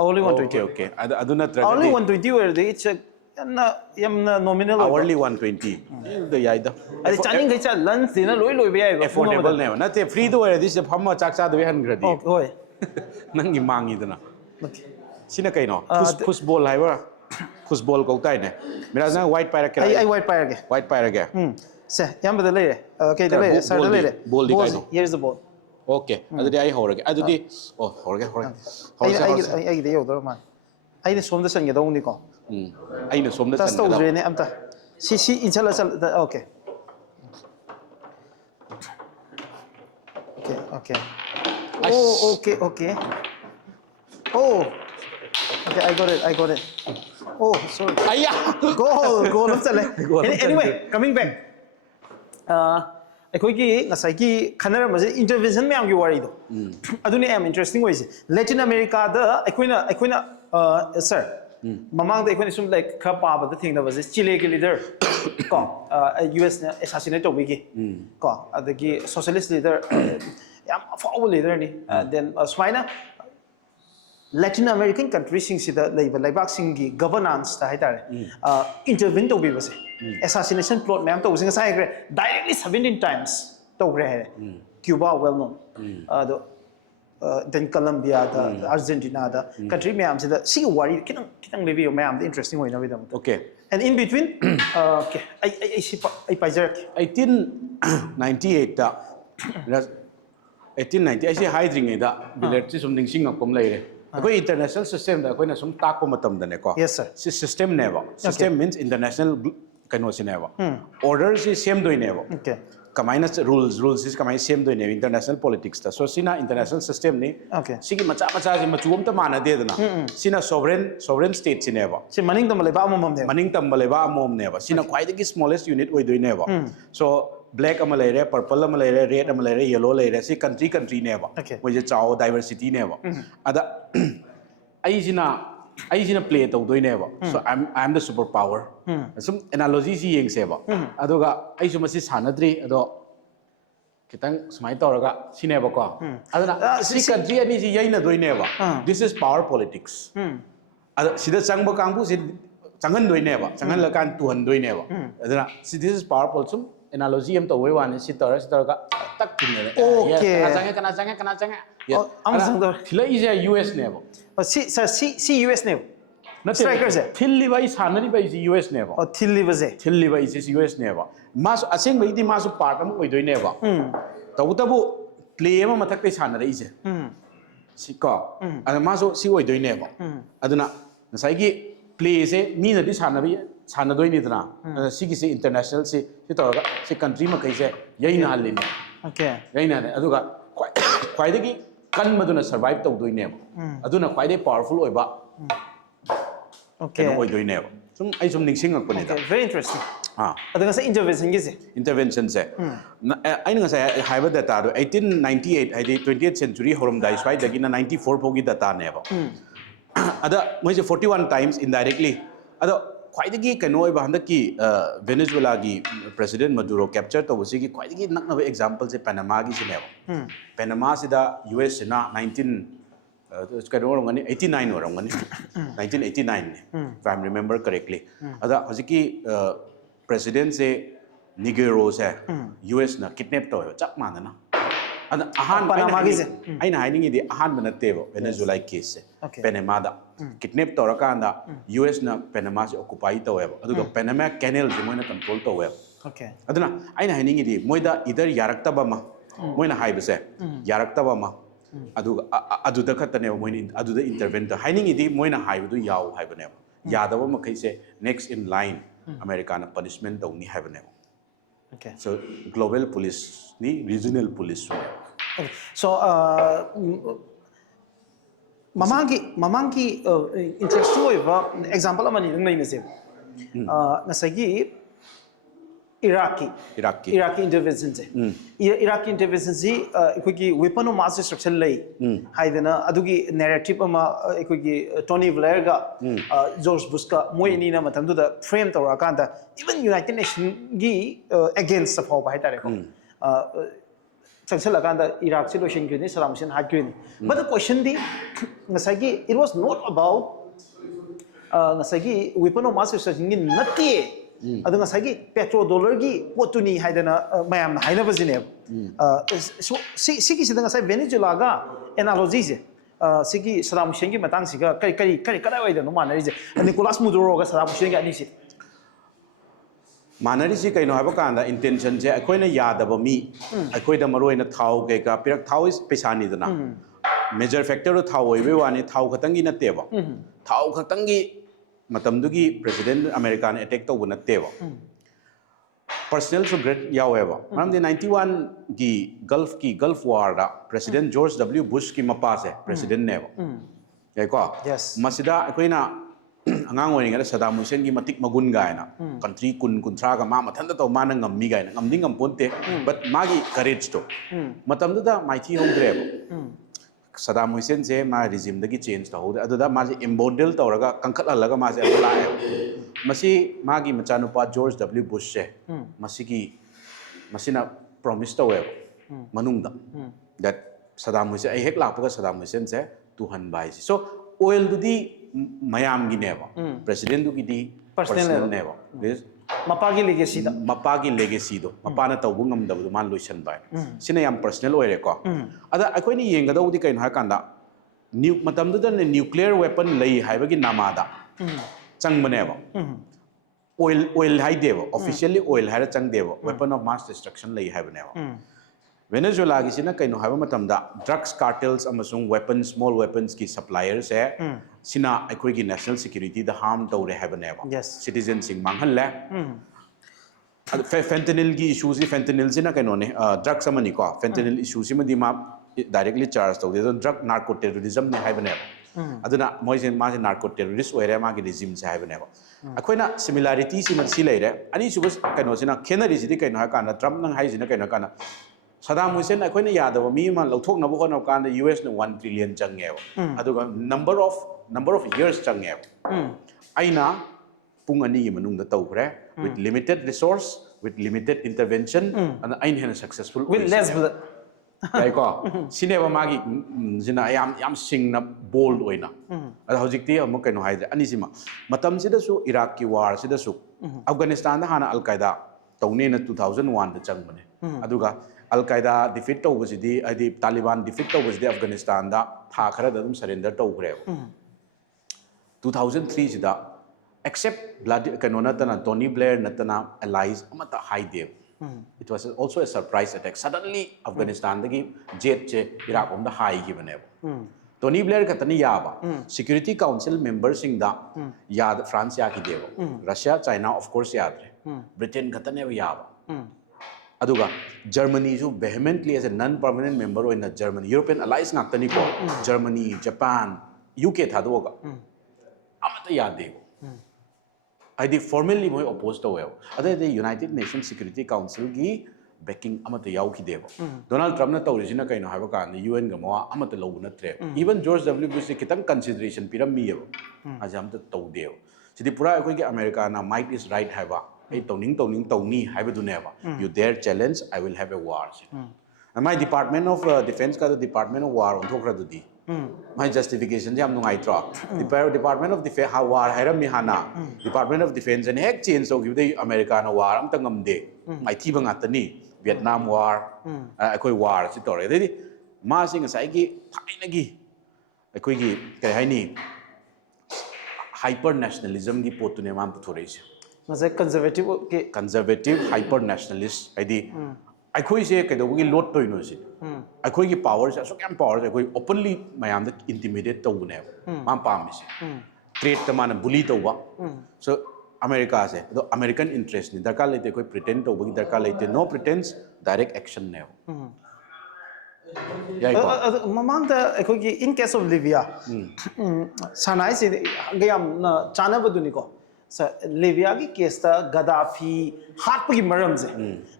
hourly 120 okay adu na tra hourly 120 where the it's yamna nominal hourly 120 the yaida adi chaning gai cha lunch dina loi loi be ai affordable ne nate free do where this famma chak cha do han gradi hoi nangi mangi dana sina kai no football hai ba football ko tai ne mera na white pair ke ai white pair ge se yamba da lei okay da lei sir da lei ball di kai no here's the ball okay adu ai horage adu di horage ai de yodo man ai de som da san ge dong ni ko ai na som da san da sto re ne amta si inshallah okay okay oh okay oh okay I got it oh sorry ayya goal of chale anyway coming back ꯑꯩꯈꯣꯏꯒꯤ ꯉꯁꯥꯏꯒꯤ ꯈꯟꯅꯔꯝꯕꯁꯦ ꯏꯟꯇꯔꯚꯦꯟꯁꯟ ꯃꯌꯥꯝꯒꯤ ꯋꯥꯔꯤꯗꯣ ꯑꯗꯨꯅ ꯌꯥꯝ ꯏꯟꯇꯔꯦꯁꯇꯤꯡ ꯑꯣꯏꯁꯦ ꯂꯦꯇꯤꯟ ꯑꯃꯦꯔꯤꯀꯥꯗ ꯑꯩꯈꯣꯏꯅ ꯁꯔ ꯃꯃꯥꯡꯗ ꯑꯩꯈꯣꯏꯅ ꯁꯨꯝ ꯂꯥꯏꯛ ꯈꯔ ꯄꯥꯕꯗ ꯊꯦꯡꯅꯕꯁꯦ ꯆꯤꯂꯦꯒꯤ ꯂꯤꯗꯔ ꯀꯣ ꯌꯨ ꯑꯦꯁꯅ ꯑꯦꯁꯥꯁꯤꯅꯦꯠ ꯇꯧꯕꯤꯒꯤ ꯀꯣ ꯑꯗꯒꯤ socialist leader yam afawba leader ni then swaina Latin American countries sida leiba laibak singi governance ta haitare intervene to bibase assassination plot mayam to singa sai directly 17 times to gre Cuba well known then Colombia the Argentina the country mayam sida si wari kitang review mayam the interesting way na bidam okay and in between okay I pajer 1898 da 1890 I say hydring da military something singapore later okay international system da koi na sum ta ko matam da ne ko yes sir system never system means international kano se never order is same doi never okay kamaina rules is kamai same doi never international politics ta so sina international system ni okay sigi macha si machuom ta mana de na sina sovereign state si never si maning tam leba amom ne maning tam leba amom never sina kwai the smallest unit oi doi never so black ama laire purple ama laire red ama laire yellow laire si country never mo je chao diversity never ada ai sina play to doi never so I'm the superpower some analogy si yeng seba aduga ai suma si sanadri ado kitang smai toraga sineba ko adana si country ani si yaina doi never this is power politics ada sida changba kangbu si changan doi never changan la kan tuhan doi never adana si this is power politics analogy am to we wan si toraga tak tinne okay kana changa am sang do thila is a US never si US ne strikers thilli bai sanari bai si US never thilli bai si US never mas aseng bai di masu part am oi doi never tabu play ma mathak te sanari ise si ko ana masu si oi doi never aduna nasai gi play se mi na di sanadoi ni dana si gi se international si toraga si country ma kai se yaina halini okay yaina aduga kwai de gi kan maduna survive to doi never aduna kwai de powerful oi ba okay oi doi never sum ai sum ning sing ak pani da very interesting adanga sa intervention gi se intervention se ai nga sa haiba data do 1898 ai 20th century horom dai swai dagi na 94 pogi data never ada moi 41 times indirectly ada khwaidagi kanoi ba handaki Venezuela gi president Maduro capture to wasi gi khwaidagi nakna example se Panama gi sineba Panama sida US na 1989 orangani 1989 if I remember correctly ada hojiki president se Nigero se US na kidnap to chak manana ada ahan Panama gi se aina hainingi di ahan manatebo Venezuela case se Panama da kidnap to rakanda US na Panama se occupy to web aduga Panama canal se moina control to web okay aduna aina hainingi di moida either yarakta ba ma moina haiba se yarakta ba ma aduga aduda khatane moina aduda intervene to hainingi di moina haibu du yaw haibane yadaba ma kai se next in line America na punishment to ni haibane okay so global police ni regional police okay. So mamangi interest oiba example amani nang nai nase nasagi Iraqi intervention se Iraqi intervention si equigi weapon of mass destruction lay haidana adugi narrative ama equigi Tony Blair ga George Bush ka moi ni na matam da frame to rakanda even United Nations gi against the power hai tare ko changsalakanda Iraq situation gini Saddam Hussein had gini but the question di nasagi it was not about nasagi weapon of mass destruction gi nati adu nasagi petrodollar gi potuni haidana mayam na haina bazine so sigi sida ngasai Venezuela ga analogy se sigi Saddam Hussein gi matang siga kari kada wai da no manari je Nicolas Maduro ga Saddam Hussein ga ani si manari si kaino haba kanda intention je akoina yadaba mi akoida maroina thau ke ka pirak thau is pesani dana major factor thau oibe wani thau khatangi na teba thau khatangi matamdugi president American attack to na teba personal regret yaweba maramdi 91 gi Gulf War da president George W Bush ki mapa se president neba yaiko yes masida akoina angang oiringa Saddam Hussein gi matik magun gaina country kuntra ga ma mathanda to mana ngammi gaina ngamding amponte but magi courage to matamda da maithi hongdre Saddam Hussein se ma regime dagi change to hoda aduda ma embodel to raga kankhat alaga ma se la masi magi machanupa George W Bush se masigi masina promise to we manungda that Saddam Hussein ai hek lakpa Saddam Hussein se tuhan bai so oil du di mayam gi neba president du gi di personal neba this mapagi legacy da mapagi legacy do mapana tawbu ngam da man loisan bai sina yam personal oire ko ada akoi ni yenga da udi kain ha kanda matam du da nuclear weapon lei haibagi namada chang maneba oil hai deva officially oil hai chang deva weapon of mass destruction lei hai baneva Venezuela gi sina kaino haiba matam da drugs cartels amasung weapons small weapons ki suppliers hai sina akoi gi national security da harm tawre hai baneva yes citizens sing manghal le fentanyl gi issues gi fentanyl sina kaino ne drugs amani ko fentanyl issues ma di ma directly charged tawde drug narco terrorism ne hai baneva aduna moise ma se narco terrorist oire ma gi regime se hai baneva akoina similarity si leire ani subas kaino sina khenari sidi kaino ha kana Trump nang hai sina kaino kana Saddam Hussein akoina yadaba mi ma lauthok na bo na kana US na 1 trillion changeva aduga number of years changeva aina pung ani gi manung da tawre with limited resource with limited intervention and ain hena successful with less blood right ko sineba magi jina yam singna bold oina ada hojikti am kaino haidra ani sima matam sida su Iraq ki war sida su Afghanistan da hana Al Qaeda tawne na 2001 da changbane aduga Al Qaeda defeat tawbasidi adi Taliban defeat tawbasidi Afghanistan da tha khara da dum surrender tawgre 2003 sida except blood kaino natana Tony Blair natana allies amata haide it was also a surprise attack suddenly Afghanistan dagi jet che Iraq om da high gi bane Tony Blair katani yaba security council members sing da yad France ya ki devo Russia China of course yadre Britain katane yaba aduga Germany ju vehemently as a non permanent member in the Germany European allies ngaktani ko Germany Japan UK thadoga amata yade I did formally moi opposed to well. Other the United Nations Security Council gi backing amata yaw ki debo. Donald Trump na tawrisina kaino haiba ka the UN ga mawa amata lobu na tre. Even George W. Bush kitang consideration piram mi yebo. Ajam ta taw debo. Sidi pura akoi ki America na might is right haiba. Hey tawni haiba duneba. You dare challenge, I will have a war. And my Department of Defense ka the Department of War on thokra dudi. My justification jam nungai tra the Department of Defense ha war hairam mi hana Department of Defense and heck change so give the American war am tangam de mai thi banga tani Vietnam war akoi war si tore de ma sing sai gi thaina gi akoi gi kai hai ni hyper nationalism gi potune mam puthore se mase conservative hyper nationalist id I say kaidogi lot to ino si I powers so can powers I openly mayam the intimidate to ne mam pam si trade the man bully to wa so America se the American interest ni darkar lete koi pretend to bagi darkar lete no pretense direct action ne mamang da in case of Libya sanai se gayam na chana baduni ko Libya ki case ta Gaddafi hatpagi maram je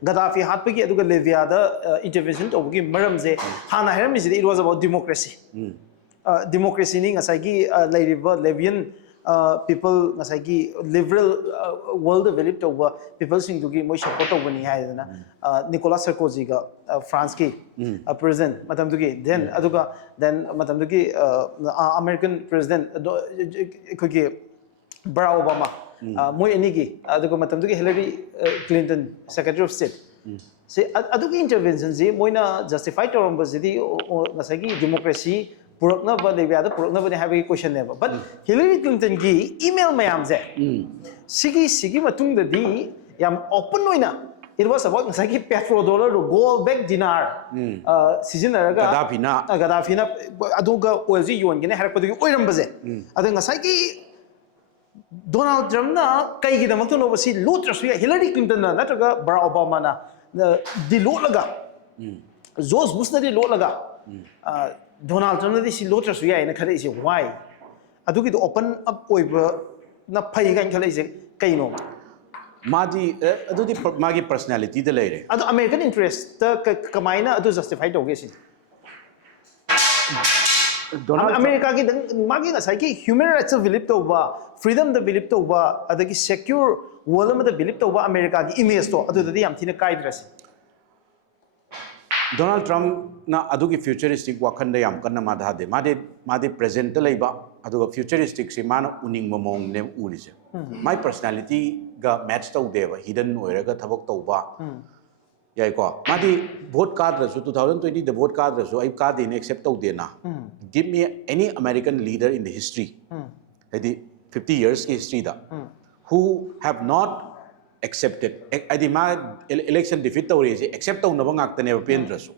Gaddafi hatpagi aduga Libya da intervention to gi maram je hana heram is it was about democracy democracy ni ngasai gi Libyan people ngasai gi liberal world developed over people sing to gi moi support over ni hai na Nicolas Sarkozy ga France ki president matam to gi then aduga then matam to gi American president ko gi Barack Obama, moi enigi, adugo matam dugi Hillary Clinton, Secretary of State. Se adugi intervention je moi na justify to romba jedi nasagi democracy purakna ba Libya da purakna ba ne have question ne but Hillary Clinton gi email mayam je sigi matung da di yam open noina it was about nasagi petrodollar to gold back dinar season raga Gaddafi na aduga oil ji yuan gi ne harak pa dugi oiram ba je adu nasagi Donald Trump na kai gi damak to no si lot rasu Hillary Clinton na natraga Barack Obama na di lot laga George Bush na di lot laga Donald Trump na di si lot rasu ya ina khare isi why adu gi open up oiba na phai gan khale isi kai no madi adu di magi personality de leire adu American interest ta kamaina adu justify to ge si America ki magi na sai ki human rights develop to ba freedom develop to ba adagi secure world ma develop to ba America ki image to adu dadi yam thina kai dress Donald Trump na adugi futuristic wakanda yam kanna madhade made present laiba aduga futuristic si mana uning momong ne urise my personality ga match tau deva hidden oiraga thabak tauba yai ko madi vote card rasu 2020 the vote card rasu ai card in accept tau dena give me any American leader in the history the 50 years history da who have not accepted adi ma election defeat tawre je accept taw naba ngak tane pen rasu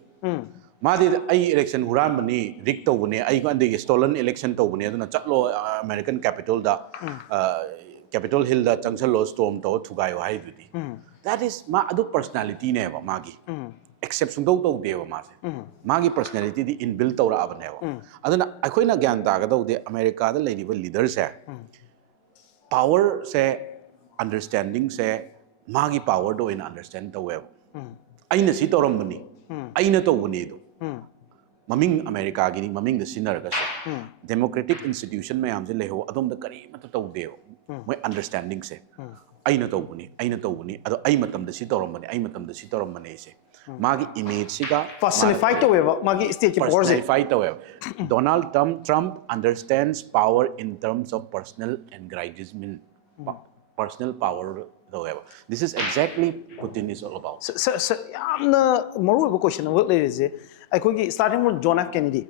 ma di ai election huram mani rig taw ne ai ko andi stolen election taw ne aduna chatlo American capital da Capitol Hill da changsal lo storm taw thugai wa hai dudi that is ma adu personality ne ba magi exception taw taw de ba ma se magi personality di inbuilt taw ra abane ba aduna akhoi na gyan ta ga taw de America da lady leaders hai power se understanding se magi power do in understand the web aina si toram mani aina to buni do maming America gi ni maming the sinner ga se democratic institution mayam je leho adom da kari mat to de moi understanding se aina to buni ado ai matam da si toram mani ai matam da si toram mani se magi image si ga personify to web magi state ki pose personify to web Donald Trump understands power in terms of personal engagement personal power however this is exactly Putin is all about so yamna maru question what there is aikogi starting with John F Kennedy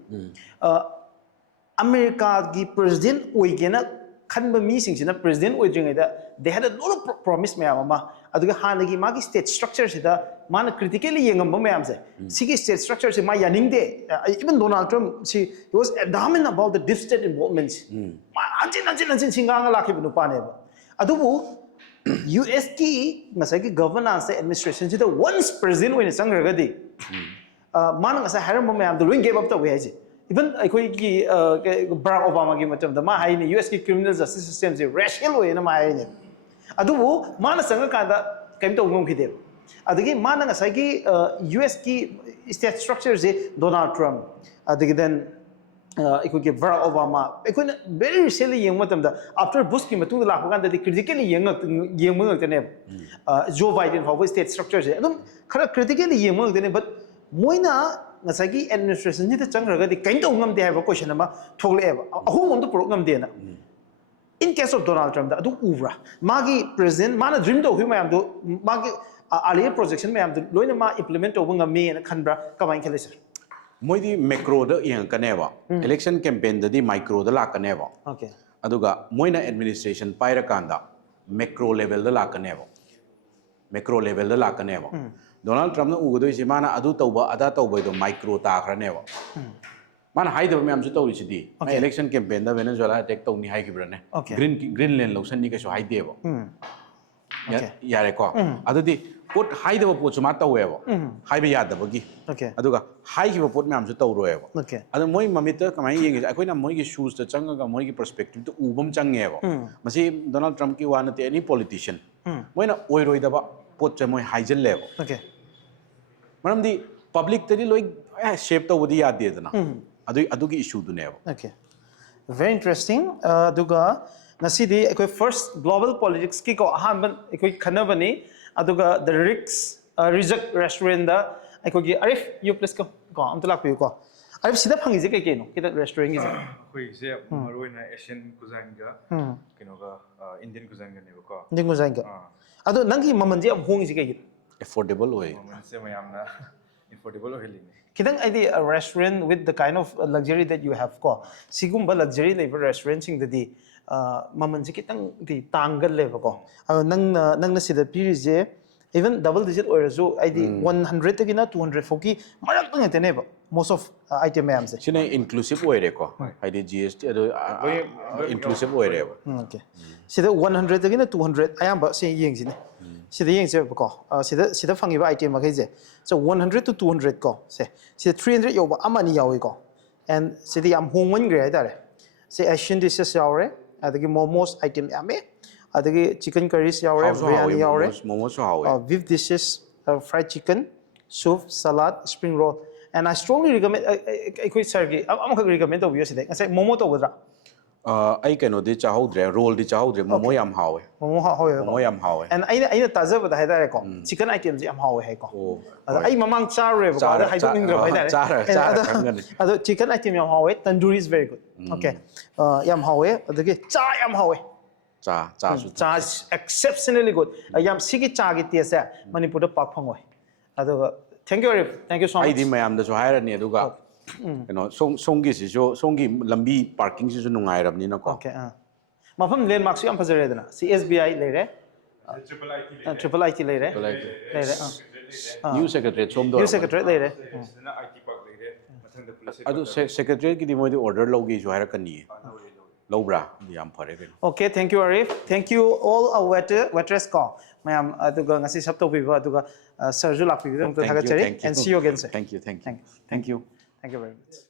America gi president oigena khanba mi singsina president oidringai da they had a lot of promise mayam ama aduga hanagi magi state structure sida mana critically yengam mayam se sigi state structure se ma yaning de even Donald Trump he was adamant about the deep state involvements anjin singang la khibnu pa ne ba adubu US ki ngasai ki governance administration sida once president when sangragadi mana ngasai haram mayam the ring gave up the way ji even akhoi ki Barack Obama gi matam da ma hai ni US ki criminal justice system je racial way na ma hai ni adubu mana sanga ka da kaim to ngom khide adagi mana ngasai ki US ki state structure je Donald Trump adagi then akhoi ki Barack Obama akhoi very recently yeng matam da after Bush ki matung la kan da critically yeng ngak tane Joe Biden how state structure je adum khara critically yeng ngak tane but moina ngasagi administration ni ta changraga di kain to ngam de ha question ama thogle eba ahum on the program de na in case of Donald Trump da adu ubra magi president mana dream to huma am do magi earlier projection me am do loina ma implement to ngam me na khanbra kamai khale sir moi di macro da yang kaneba election campaign da di micro da la kaneba okay aduga moina administration paira kanda macro level da la kaneba macro level da la kaneba Donald Trump na ugado si mana adu tauba ada tauba do micro ta kraneba mana hai da me am su tawri si di my election campaign da Venezuela attack to ni hai ki brane greenland losan ni ka so hai deba yare ko adu di pot hai da pot su ma taweba hai ba yad da bagi aduga hai ki pot me am su tawroeba adu moi mamita kamai yeng ai koina moi ki shoes da changa ga moi ki perspective to ubam changeba masi Donald Trump ki wana te any politician moina oiroi da ba pot che moi haijel level maram di public tadi loi shape to wodi yad de na adu ki issue du ne very interesting aduga nasi di ekoi first global politics ki ko ahan ban ekoi khanabani aduga the reject restaurant da ekoi gi Arif you please ko am talak pi ko Arif sida phangi je ke no kita restaurant gi je koi je maroi na Asian cuisine ga kino ga Indian cuisine ga ne ko Indian cuisine ga ado nangi maman je am hong ji ke affordable way se mayam na affordable heli ne kidang I a restaurant with the kind of luxury that you have ko sigumba luxury level restaurant sing the maman ji kitang di tanggal level ko nang na sida piri je even double digit or so I 100 tagina 240 marak tang ate ne ba most of item ams sine inclusive way re ko I GST ado inclusive way re okay sida 100 tagina 200 ayam ba se yeng sine sida yeng se ko sida fangi ba item ma je so 100 to 200 ko se sida 300 yo ba amani yawi ko and sida am hongwen gre da re se Asian dishes yawe adagi momos item ame adagi chicken curries yawe biryani yawe momos so hawe beef dishes fried chicken soup salad spring roll and I strongly recommend I could serve am recommend to you sida ngasai momo to budra ꯑꯩ ꯀꯩꯅꯣꯗꯤ ꯆꯥꯍꯧꯗ꯭ꯔꯦ ꯔꯣꯜꯗꯤ ꯆꯥꯍꯧꯗ꯭ꯔꯦ ꯃꯣꯃꯣ ꯌꯥꯝ ꯍꯥꯎꯋꯦ ꯃꯣꯃꯣ ꯍꯥꯎꯋꯦ ꯃꯣꯃꯣ ꯌꯥꯝ ꯍꯥꯎꯋꯦ and ꯑꯩꯅ ꯇꯥꯖꯕꯗ ꯍꯥꯏꯇꯥꯔꯦꯀꯣ chicken items ꯌꯥꯝ ꯍꯥꯎꯋꯦ ꯍꯥꯏꯀꯣ ꯑꯗꯣ ꯑꯩ ꯃꯃꯥꯡ ꯆꯥꯔꯨꯔꯦꯕꯀꯣ ꯑꯗ ꯍꯥꯏꯗꯣꯛꯅꯤꯡꯗ꯭ꯔꯕ ꯍꯥꯏꯇꯥꯔꯦ ꯆꯥꯔ ꯈꯪꯒꯅꯤ ꯑꯗꯣ chicken item ꯌꯥꯝ ꯍꯥꯎꯋꯦ tandoori is very good okay ꯌꯥꯝ ꯍꯥꯎꯋꯦ ꯑꯗꯒꯤ ꯆꯥ ꯌꯥꯝ ꯍꯥꯎꯋꯦ ꯆꯥꯁꯨ ꯆꯥ exceptionally good ꯌꯥꯝ ꯁꯤꯒꯤ ꯆꯥꯒꯤ ꯇꯦꯁꯁꯦ ꯃꯅꯤꯄꯨꯔꯗ ꯄꯥꯛ ꯐꯪꯉꯣꯏ ꯑꯗꯨꯒ thank you Arif thank you so much ꯑꯩꯗꯤ ꯃꯌꯥꯝꯗꯁꯨ ꯍꯥꯏꯔꯅꯤ ꯑꯗꯨꯒ ꯀꯩꯅꯣ ꯁꯣꯝꯒꯤꯁꯤꯁꯨ ꯁꯣꯝꯒꯤ ꯂꯝꯕꯤ ꯄꯥꯔꯀꯤꯡꯁꯤꯁꯨ ꯅꯨꯡꯉꯥꯏꯔꯕꯅꯤꯅꯀꯣ okay ꯃꯐꯝ ꯂꯦꯟꯗꯃꯥꯔꯛꯁꯨ ꯌꯥꯝ ꯐꯖꯔꯦꯗꯅ SBI ꯂꯩꯔꯦ triple IT ꯂꯩꯔꯦ न्यू सेक्रेटरीट सोम न्यू सेक्रेटरीट लेरे अदु सेक्रेटरीट की मोदी ऑर्डर लौगी जो हायरकनी लौब्रा याम फरे कनो okay thank you Arif thank you all our waitress ko mayam aduga ngasi sab topiba aduga sir ju lakpi bidam to thaga chari and see you again sir thank you very much